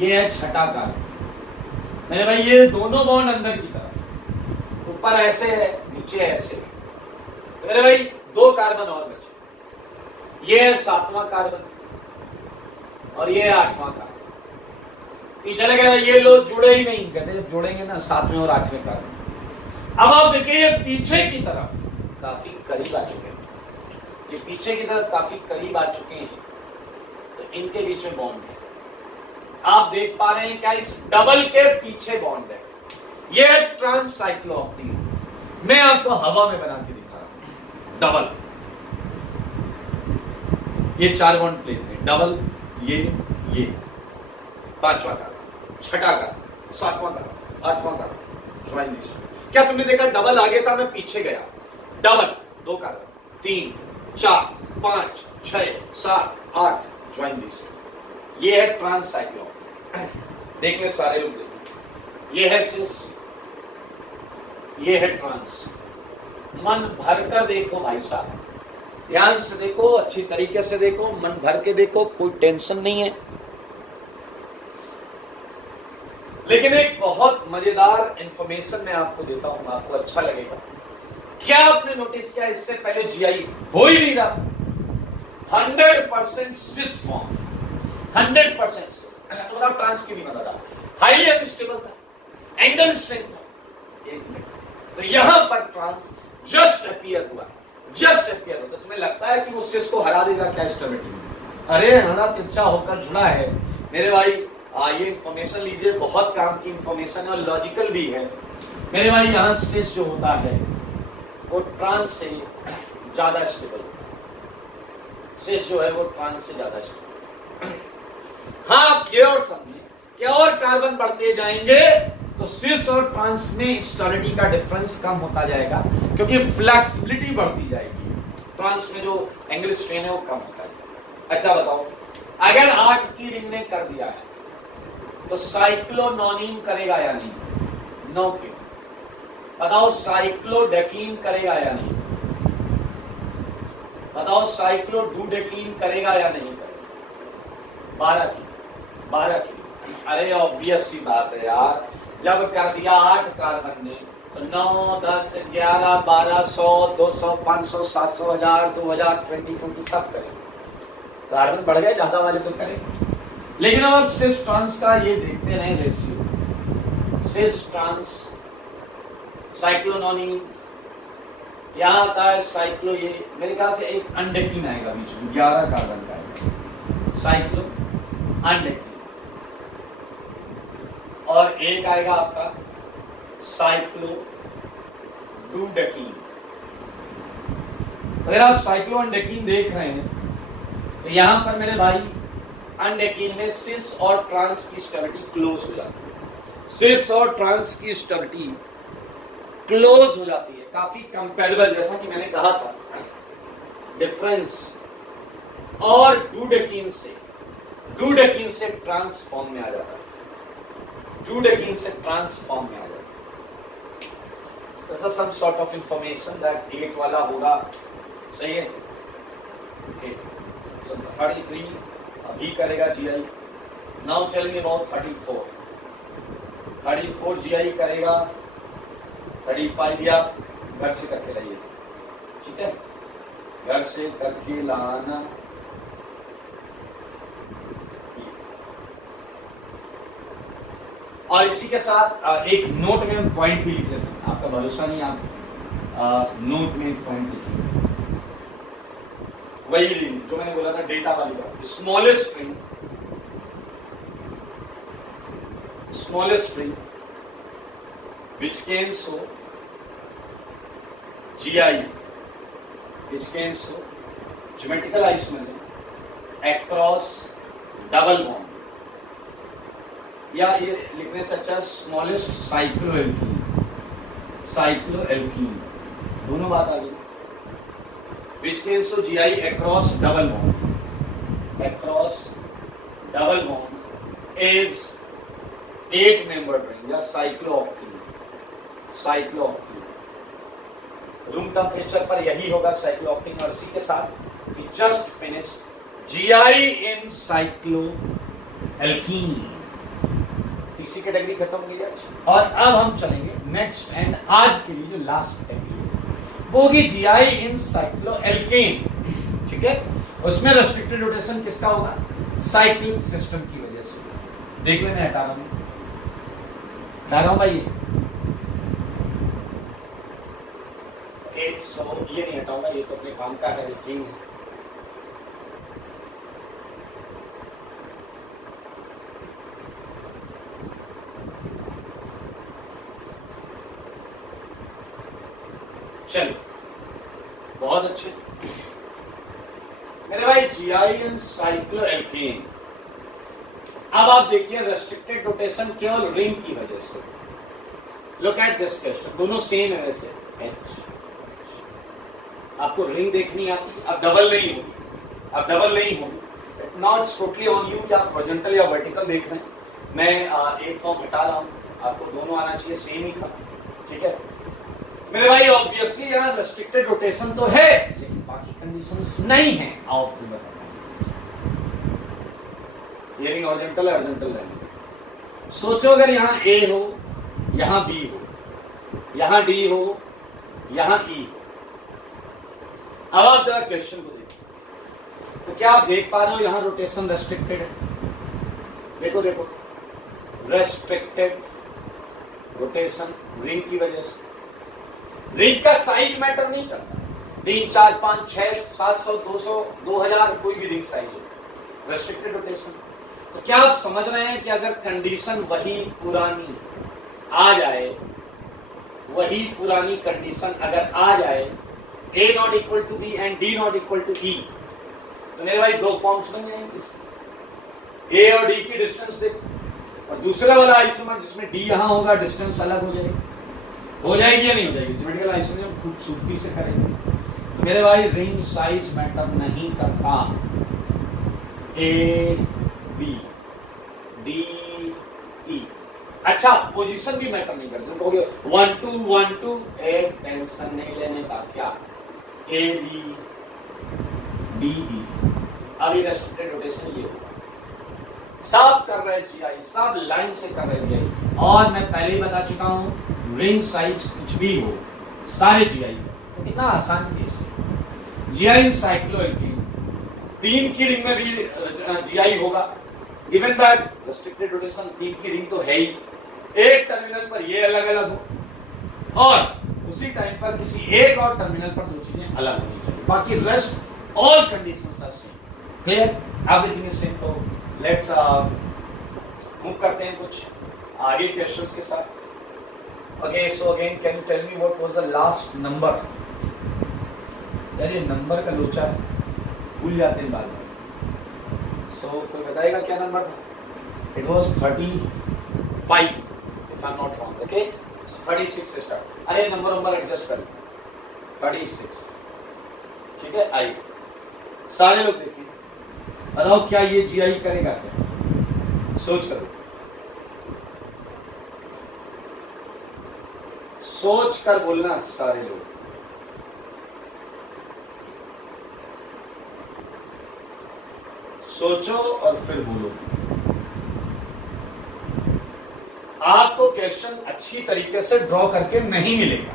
ये है छठा कार्बन। मेरे भाई ये दोनों बॉन्ड अंदर की तरफ, ऊपर ऐसे है नीचे ऐसे है। तो मेरे भाई दो कार्बन और बचे, ये है सातवां कार्बन और ये है आठवां कार्बन। ये चले गए, ये लोग जुड़े ही नहीं, कहते जोड़ेंगे ना सातवें और आठवें कार्बन। अब आप देखिए ये पीछे की तरफ काफी करीब आ चुके हैं, ये पीछे की तरफ काफी करीब आ चुके हैं, तो इनके बीच में बॉन्ड है। आप देख पा रहे हैं क्या, इस डबल के पीछे बॉन्ड है, ये है ट्रांससाइक्लोऑक्टेन। मैं आपको हवा में बना के दिखा रहा हूं, डबल, ये चार बॉन्ड प्लेन में डबल, ये पांचवा कार्बन, छठा कार्बन, सातवां कार्बन, आठवां कार्बन, ज्वाइन दिस। क्या तुमने देखा डबल आगे था, मैं पीछे गया, डबल दो कार्बन, 3 4 5 6 7 8, ज्वाइन दिस। ये है ट्रांससाइक्लोऑक्टेन। देख ले सारे लोग देखो, ये है सिस, ये है ट्रांस। मन भरकर देखो भाई साहब, ध्यान से देखो, अच्छी तरीके से देखो, मन भर के देखो, कोई टेंशन नहीं है। लेकिन एक बहुत मजेदार इंफॉर्मेशन मैं आपको देता हूं, आपको अच्छा लगेगा। क्या आपने नोटिस किया, इससे पहले जीआई हो ही नहीं रहा था, 100% सिस फॉर्म, 100% सिस, तो मतलब ट्रांस की भी मदद आ, हाईली अनस्टेबल था, एंगल स्ट्रेंथ था। एक मिनट, तो यहां पर ट्रांस जस्ट अपीयर हुआ, जस्ट अपीयर होता। तुम्हें लगता है कि वो सिस को हरा देगा क्या स्टेबिलिटी में? अरे हरा तिरछा होकर जुड़ा है मेरे भाई। ये इंफॉर्मेशन लीजिए, बहुत काम की इंफॉर्मेशन है और लॉजिकल भी है मेरे भाई। यहां सिस जो होता है वो ट्रांस से ज्यादा स्टेबल होता है, सिस जो है वो ट्रांस से ज्यादा स्टेबल। हाँ आप ये और समझिए कि और कार्बन बढ़ते जाएंगे तो सिस और ट्रांस में स्टेबिलिटी का डिफरेंस कम होता जाएगा, क्योंकि फ्लेक्सिबिलिटी बढ़ती जाएगी, ट्रांस में जो एंगल स्ट्रेन है वो कम होता जाएगा। अच्छा बताओ, अगर 8 की रिंग ने कर दिया है तो साइक्लोनोनिन करेगा या नहीं? 9 के। बताओ साइक्लोडेकीन करेगा या नहीं? बताओ साइक्लोडुडेकीन करेगा या नहीं करेगा? 12 की। अरे ऑब्वियस सी बात है यार, जब कर दिया 8 कार्बन ने तो 9 10 11 12 100 200 500 700 1000 2000 20 सब करेंगे। कार्बन बढ़ गए ज्यादा वाले तो करेंगे। लेकिन अब सिस ट्रांस का ये देखते रहे रेशियो, सिस ट्रांस साइक्लोनोनिन, यहां आता है साइक्लो, ये मेरे ख्याल से एक अंडेकीन आएगा बीच में, 11 कार्बन का आएगा साइक्लो अंडेकीन, और एक आएगा आपका साइक्लो डुडेकीन। अगर आप साइक्लो अंडेकीन देख रहे हैं तो यहां पर मेरे भाई अंडेकीन में सिस और ट्रांस की स्टेबिलिटी क्लोज हो जाती है, सिस और ट्रांस की स्टेबिलिटी क्लोज हो जाती है, काफी कंपेरेबल, जैसा कि मैंने कहा था डिफरेंस। और डुडेकीन से ट्रांसफॉर्म में आ जाता है, डुडेकीन से ट्रांसफॉर्म में आ जाता है। ऐसा some sort of information that 8 वाला होगा, सही है। ओके, सो 33 अभी करेगा जीआई, नाउ चलेंगे अबाउट 34 जीआई करेगा, 35 या घर से करके लाइए, ठीक है, घर से करके लाना। और इसी के साथ एक नोट में पॉइंट भी लिख लेते हैं, आपका भरोसा नहीं, आप नोट में पॉइंट लिखिए, वही जो मैंने बोला था डेटा वाली बात। Smallest string which can show GI, which can show geometrical isomerism across double bond, या ये लिखने से अच्छा स्मॉलेस्ट साइक्लोएल्कीन, दोनों बात आ गई। which can show GI across double bond, across double bond is 8 membered ring या साइक्लोऑक्टेन। रूम टेम्परेचर पर यही होगा साइक्लोऑक्टेन। और इसी के साथ we just finished GI in cycloalkene. तीसरी कैटेगरी खत्म हो गई आज। और अब हम चलेंगे नेक्स्ट एंड आज के लिए जो लास्ट कैटेगरी वो होगी जीआई इन साइक्लोएल्केन। ठीक है, उसमें रेस्ट्रिक्टेड रोटेशन किसका होगा? साइक्लिक सिस्टम की वजह से। देख लेना, हटा रहा हूं भाई, सो ये नहीं हटाऊंगा, ये तो अपने काम का है, एल्कीन है। चलो, बहुत अच्छे मेरे भाई, जीआई एंड साइक्लोएल्केन। अब आप देखिए रेस्ट्रिक्टेड रोटेशन केवल रिंग की वजह से। लुक एट दिस क्वेश्चन, दोनों सेम है वैसे। आपको रिंग देखनी आती, अब डबल नहीं होगी, now it's totally on you कि आप हॉरिजॉन्टल या वर्टिकल देख रहे हैं। मैं एक फॉर्म हटा रहा हूं, आपको दोनों आना चाहिए, सेम ही था। ठीक है मेरे भाई, ऑब्वियसली यहाँ रेस्ट्रिक्टेड रोटेशन तो है लेकिन बाकी कंडीशंस नहीं है। आओ आपको बताता हूं, ये रिंग हॉरिजॉन्टल है, हॉरिजॉन्टल है। सोचो अगर यहाँ ए हो, यहाँ बी हो, यहाँ डी हो, यहाँ ई हो। अब आप जरा क्वेश्चन को देखो, तो क्या आप देख पा रहे हो यहाँ रोटेशन रेस्ट्रिक्टेड है? देखो रेस्ट्रिक्टेड रोटेशन रिंग की वजह से। रिंग का साइज मैटर नहीं करता, 3, 4, 5, 6, 700, 200, 2000 कोई भी रिंग साइज हो, रेस्ट्रिक्टेड रोटेशन। तो क्या आप समझ रहे हैं कि अगर कंडीशन वही पुरानी आ जाए, वही पुरानी कंडीशन अगर आ जाए, A not equal to B and D not equal to E, तो मेरे भाई दो फॉर्म्स बन जाएंगे। A और D की डिस्टेंस देखो, और दूसरा वाला आइसोमर जिसमें D यहाँ होगा, डिस्टेंस अलग हो जाएगी या नहीं हो जाएगी? ज्योमेट्रिकल आइसोमर खूबसूरती से करेंगे। तो मेरे भाई रिंग साइज मैटर नहीं करता, A B D E। अच्छा, पोजीशन भी मैटर नहीं करती। तो 1 2 1 2, एक टेंशन नहीं लेने का, क्या A B D E। अभी रेस्ट्रिक्टेड रोटेशन ये होगा, सब कर रहे जीआई, सब लाइन से कर रहे जीआई। और मैं पहले ही बता चुका हूं, रिंग साइज कुछ भी हो, सारे जीआई। तो कितना आसान केस है। जीआई साइक्लोएल्कीन, 3 की रिंग में भी जीआई होगा, गिवन दैट रेस्ट्रिक्टेड रोटेशन 3 की रिंग तो है ही। एक टर्मिनल पर ये अलग अलग हो और उसी टाइम पर किसी एक और टर्मिनल पर दो चीजें अलग होनी चाहिए, बाकी rest all conditions are same. Clear, everything is simple. Let's move करते हैं कुछ आगे क्वेश्चंस के साथ। Okay, so again can you tell me what was the last number? यार ये नंबर का लोचा है, भूल जाते हैं बार बार। सो कोई बताएगा क्या नंबर था? It was 35 if I'm not wrong, okay? So 36 से स्टार्ट। अरे नंबर एडजस्ट कर, 36। ठीक है, आइए सारे लोग देखिए, बताओ क्या ये जीआई करेगा क्या? सोच करो, सोच कर बोलना सारे लोग। सोचो और फिर बोलो। आपको क्वेश्चन अच्छी तरीके से ड्रॉ करके नहीं मिलेगा,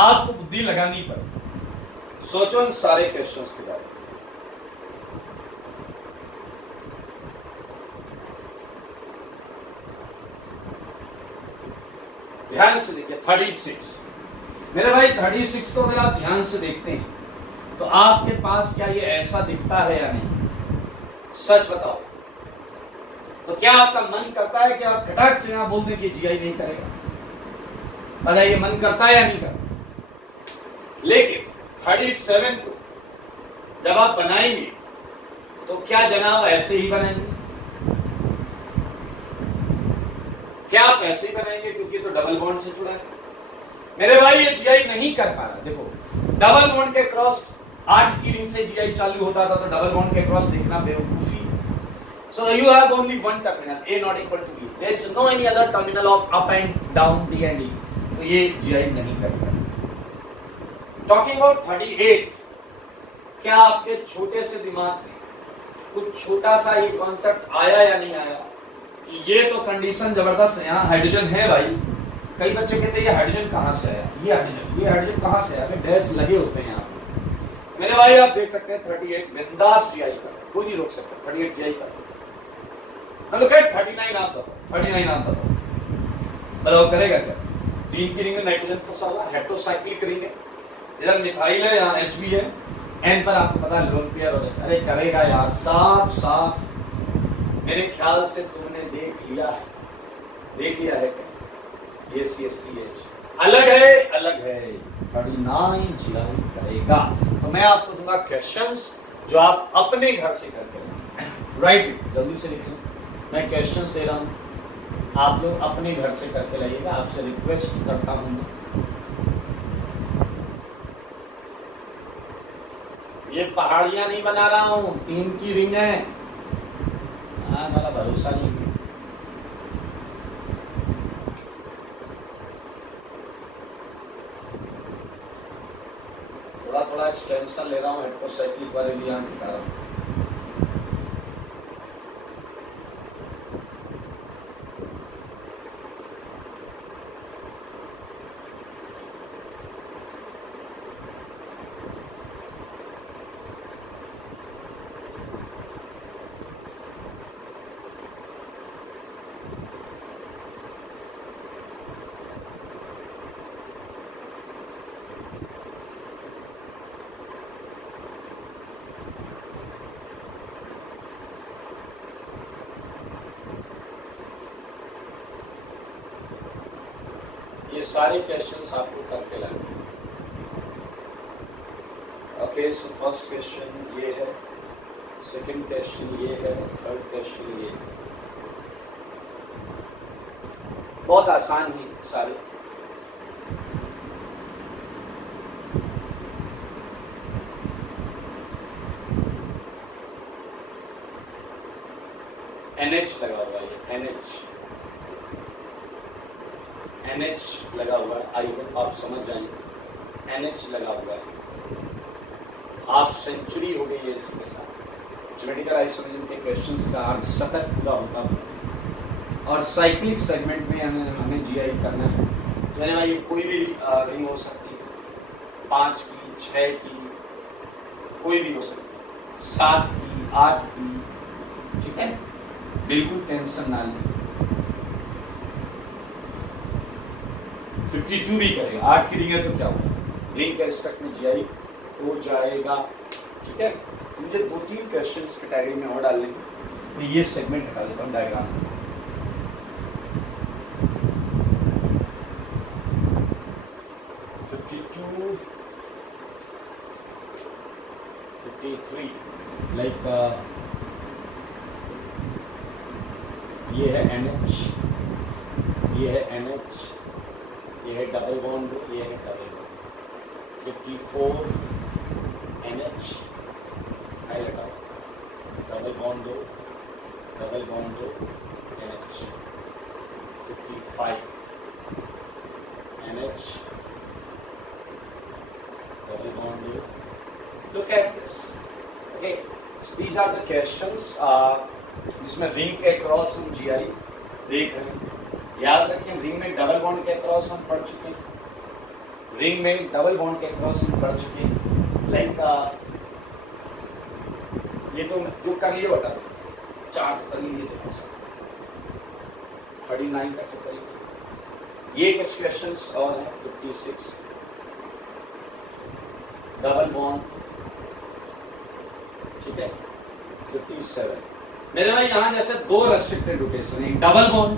आपको बुद्धि लगानी पड़ेगी। सोचो इन सारे क्वेश्चंस के बारे में। ध्यान से देखिए, 36 मेरे भाई, 36 को अगर आप ध्यान से देखते हैं तो आपके पास क्या ये ऐसा दिखता है या नहीं? सच बताओ। तो क्या आपका मन करता है कि आप खटाक से यहां बोल दें कि जीआई नहीं करेगा? बताइए, मन करता है या नहीं करता? लेकिन 37 को जब आप बनाएंगे तो क्या जनाब ऐसे ही बनाएंगे? क्या आप ऐसे ही बनाएंगे? क्योंकि तो डबल बॉन्ड से जुड़ा है मेरे भाई, ये जीआई नहीं कर पा रहा। देखो, डबल बॉन्ड के क्रॉस 8 की रिंग से जीआई चालू होता था, तो डबल बॉन्ड के क्रॉस देखना बेवकूफी। So you have only one terminal, A not equal to B. There is no any other terminal of up and down, D and E. तो ये GI नहीं करेगा. Talking about 38, क्या आपके छोटे से दिमाग में कुछ छोटा सा ये कॉन्सेप्ट आया या नहीं आया कि ये तो कंडीशन जबरदस्त है, यहाँ हाइड्रोजन है भाई. कई बच्चे कहते हैं ये हाइड्रोजन कहाँ से आया, ये हाइड्रोजन कहाँ से आया. डैश लगे होते हैं यहाँ पे. मेरे भाई आप देख सकते हैं 38 बिंदास GI कर, कोई नहीं रोक सकता. 38 GI कर. लोग 39 आप बताओ, 39 आप बताओ करेगा क्या. 3 की रिंग में नाइट्रोजन फंसा हुआ, हेटेरोसाइक्लिक रिंग है, इधर मिथाइल है, यहाँ Hb है, N पर आपको पता है लोन पेयर और H. अरे करेगा यार, साफ मेरे ख्याल से तुमने देख लिया है क्या. ये CH3H अलग है 39 GI करेगा. तो मैं आपको दूंगा क्वेश्चंस जो आप अपने घर से करके राइट. जल्दी से लिख लो, मैं क्वेश्चंस दे रहा हूं, आप लोग अपने घर से करके लाइएगा. आपसे रिक्वेस्ट करता हूं मैं. ये पहाड़ियां नहीं बना रहा हूं, 3 की रिंग है. हाँ, मेरा भरोसा नहीं. थोड़ा एक्सटेंशन ले रहा हूं, हेटेरोसाइक्लिक वाले भी यहाँ दिखा रहा हूं. ये सारे क्वेश्चंस आपको करके लाने. ओके, सो फर्स्ट क्वेश्चन ये है, सेकंड क्वेश्चन ये है, थर्ड क्वेश्चन ये है. बहुत आसान ही सारे. NH लगा हुआ है, NH लगा हुआ है. आई होप आप समझ जाएंगे. NH लगा हुआ है, हाफ सेंचुरी हो गई है इसके साथ. ज्योमेट्रिकल आइसोमेरिज्म के क्वेश्चंस का अर्थ सतत पूरा होता है और साइक्लिक सेगमेंट में हमें GI करना है. यानी भाई कोई भी रिंग हो सकती है, 5 की, 6 की, कोई भी हो सकती है, 7 की, 8 की. ठीक है, बिल्कुल टेंशन ना लें. 52 भी करेगा, 8 की रिंग है तो क्या होगा, रिंग के रिस्पेक्ट में GI हो जाएगा. ठीक है, मुझे 2-3 क्वेश्चंस कैटेगरी में और डालने. मैं ये सेगमेंट हटा देता हूँ डायग्राम. लाइक ये है NH, ये है NH, ये है डबल बॉन्ड, ये है डबल बॉन्ड. 54 NH हाई लगाओ, डबल बॉन्ड दो, NH. 55 NH, डबल बॉन्ड दो. Look at this. Okay, so these are the questions जिसमें रिंग के क्रॉस हम GI देख रहे हैं. याद रखें, रिंग में डबल बॉन्ड के क्रॉस हम पढ़ चुके हैं, रिंग में डबल बॉन्ड के क्रॉस हम पढ़ चुके हैं. लाइक ये तो जो कर लिए बता चार्ट कर लिए तो कैसा 39 तक तो करिए. ये कुछ क्वेश्चंस और हैं. 56 डबल बॉन्ड. ठीक है, 57. मेरे भाई यहाँ जैसे 2 रेस्ट्रिक्टेड रोटेशन है, डबल बॉन्ड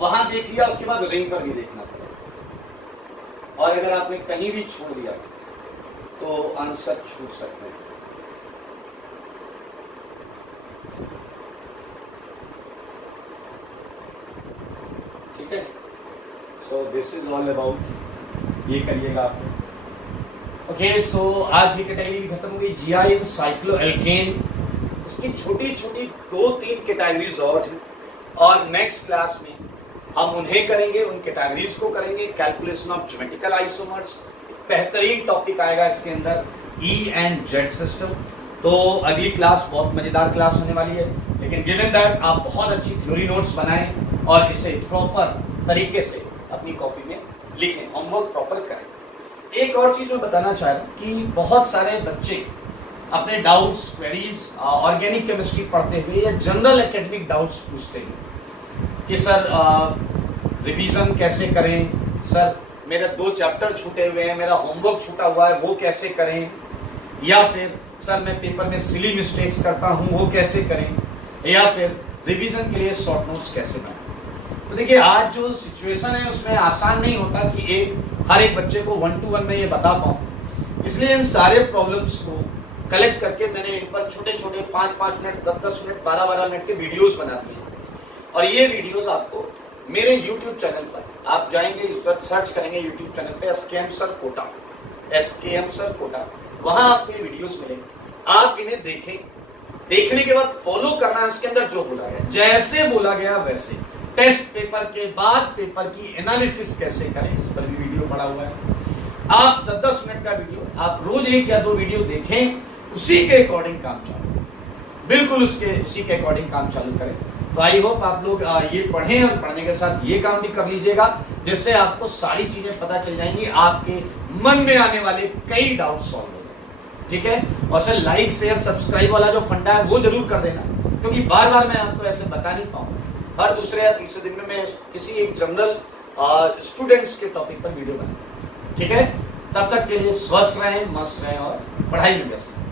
वहां देख लिया, उसके बाद रिंग पर भी देखना पड़ेगा. और अगर आपने कहीं भी छोड़ दिया तो आंसर छूट सकते हैं. ठीक है, सो दिस इज ऑल अबाउट, ये करिएगा आप. ओके, सो आज ये कैटेगरी खत्म हो गई. GI इन साइक्लोएल्केन इसकी छोटी छोटी 2-3 कैटेगरीज और हैं, और नेक्स्ट क्लास में हम उन्हें करेंगे, उन कैटेगरीज को करेंगे। कैलकुलेशन ऑफ ज्योमेट्रिकल आइसोमर्स बेहतरीन टॉपिक आएगा इसके अंदर, ई एंड जेड सिस्टम। तो अगली क्लास बहुत मजेदार क्लास होने वाली है, लेकिन गिवन दैट आप बहुत अच्छी थ्योरी नोट्स बनाएं और इसे प्रॉपर तरीके से अपनी कॉपी में लिखें, होमवर्क प्रॉपर करें। एक और चीज मैं बताना चाह रहा हूँ कि बहुत सारे बच्चे अपने डाउट्स, क्वेरीज ऑर्गेनिक केमिस्ट्री पढ़ते हुए या जनरल एकेडमिक डाउट्स पूछते हैं कि सर रिवीजन कैसे करें, सर मेरे 2 चैप्टर छूटे हुए हैं, मेरा होमवर्क छूटा हुआ है वो कैसे करें, या फिर सर मैं पेपर में सिली मिस्टेक्स करता हूं वो कैसे करें, या फिर रिवीजन के लिए शॉर्ट नोट्स कैसे बनाएं। तो देखिए आज जो सिचुएशन है उसमें आसान नहीं होता कि हर एक बच्चे को 1-to-1 में ये बता पाऊं, इसलिए इन सारे प्रॉब्लम्स को कलेक्ट करके मैंने इन पर छोटे छोटे 5-5 मिनट, 10-10 मिनट, 12-12 मिनट के वीडियोस बना दिए हैं। और ये वीडियोस आपको मेरे YouTube चैनल पर, आप जाएंगे इस पर सर्च करेंगे YouTube चैनल पे SKM sir Kota, SKM sir Kota, वहां आपको ये वीडियोस मिलेंगे। आप इन्हें देखें, देखने के बाद फॉलो करना है इसके अंदर जो बोला गया, जैसे बोला गया वैसे। टेस्ट पेपर के बाद पेपर की एनालिसिस कैसे करें इस पर भी वीडियो पड़ा हुआ है। आप 10-10 मिनट का वीडियो आप रोज 1 या 2 वीडियो देखें, उसी के अकॉर्डिंग काम चालू करें, बिल्कुल उसी के अकॉर्डिंग काम चालू करें। तो आई होप आप लोग ये पढ़ें और पढ़ने के साथ ये काम भी कर लीजिएगा, जिससे आपको सारी चीजें पता चल जाएंगी, आपके मन में आने वाले कई डाउट सॉल्व हो जाएंगे। ठीक है, और सर लाइक शेयर सब्सक्राइब वाला जो फंडा है वो जरूर कर देना, क्योंकि बार बार मैं आपको ऐसे बता नहीं पाऊंगा। हर दूसरे या तीसरे दिन में मैं किसी एक जनरल स्टूडेंट्स के टॉपिक पर वीडियो बनाऊंगा। ठीक है, तब तक के लिए स्वस्थ रहें, मस्त रहें और पढ़ाई में व्यस्त रहें।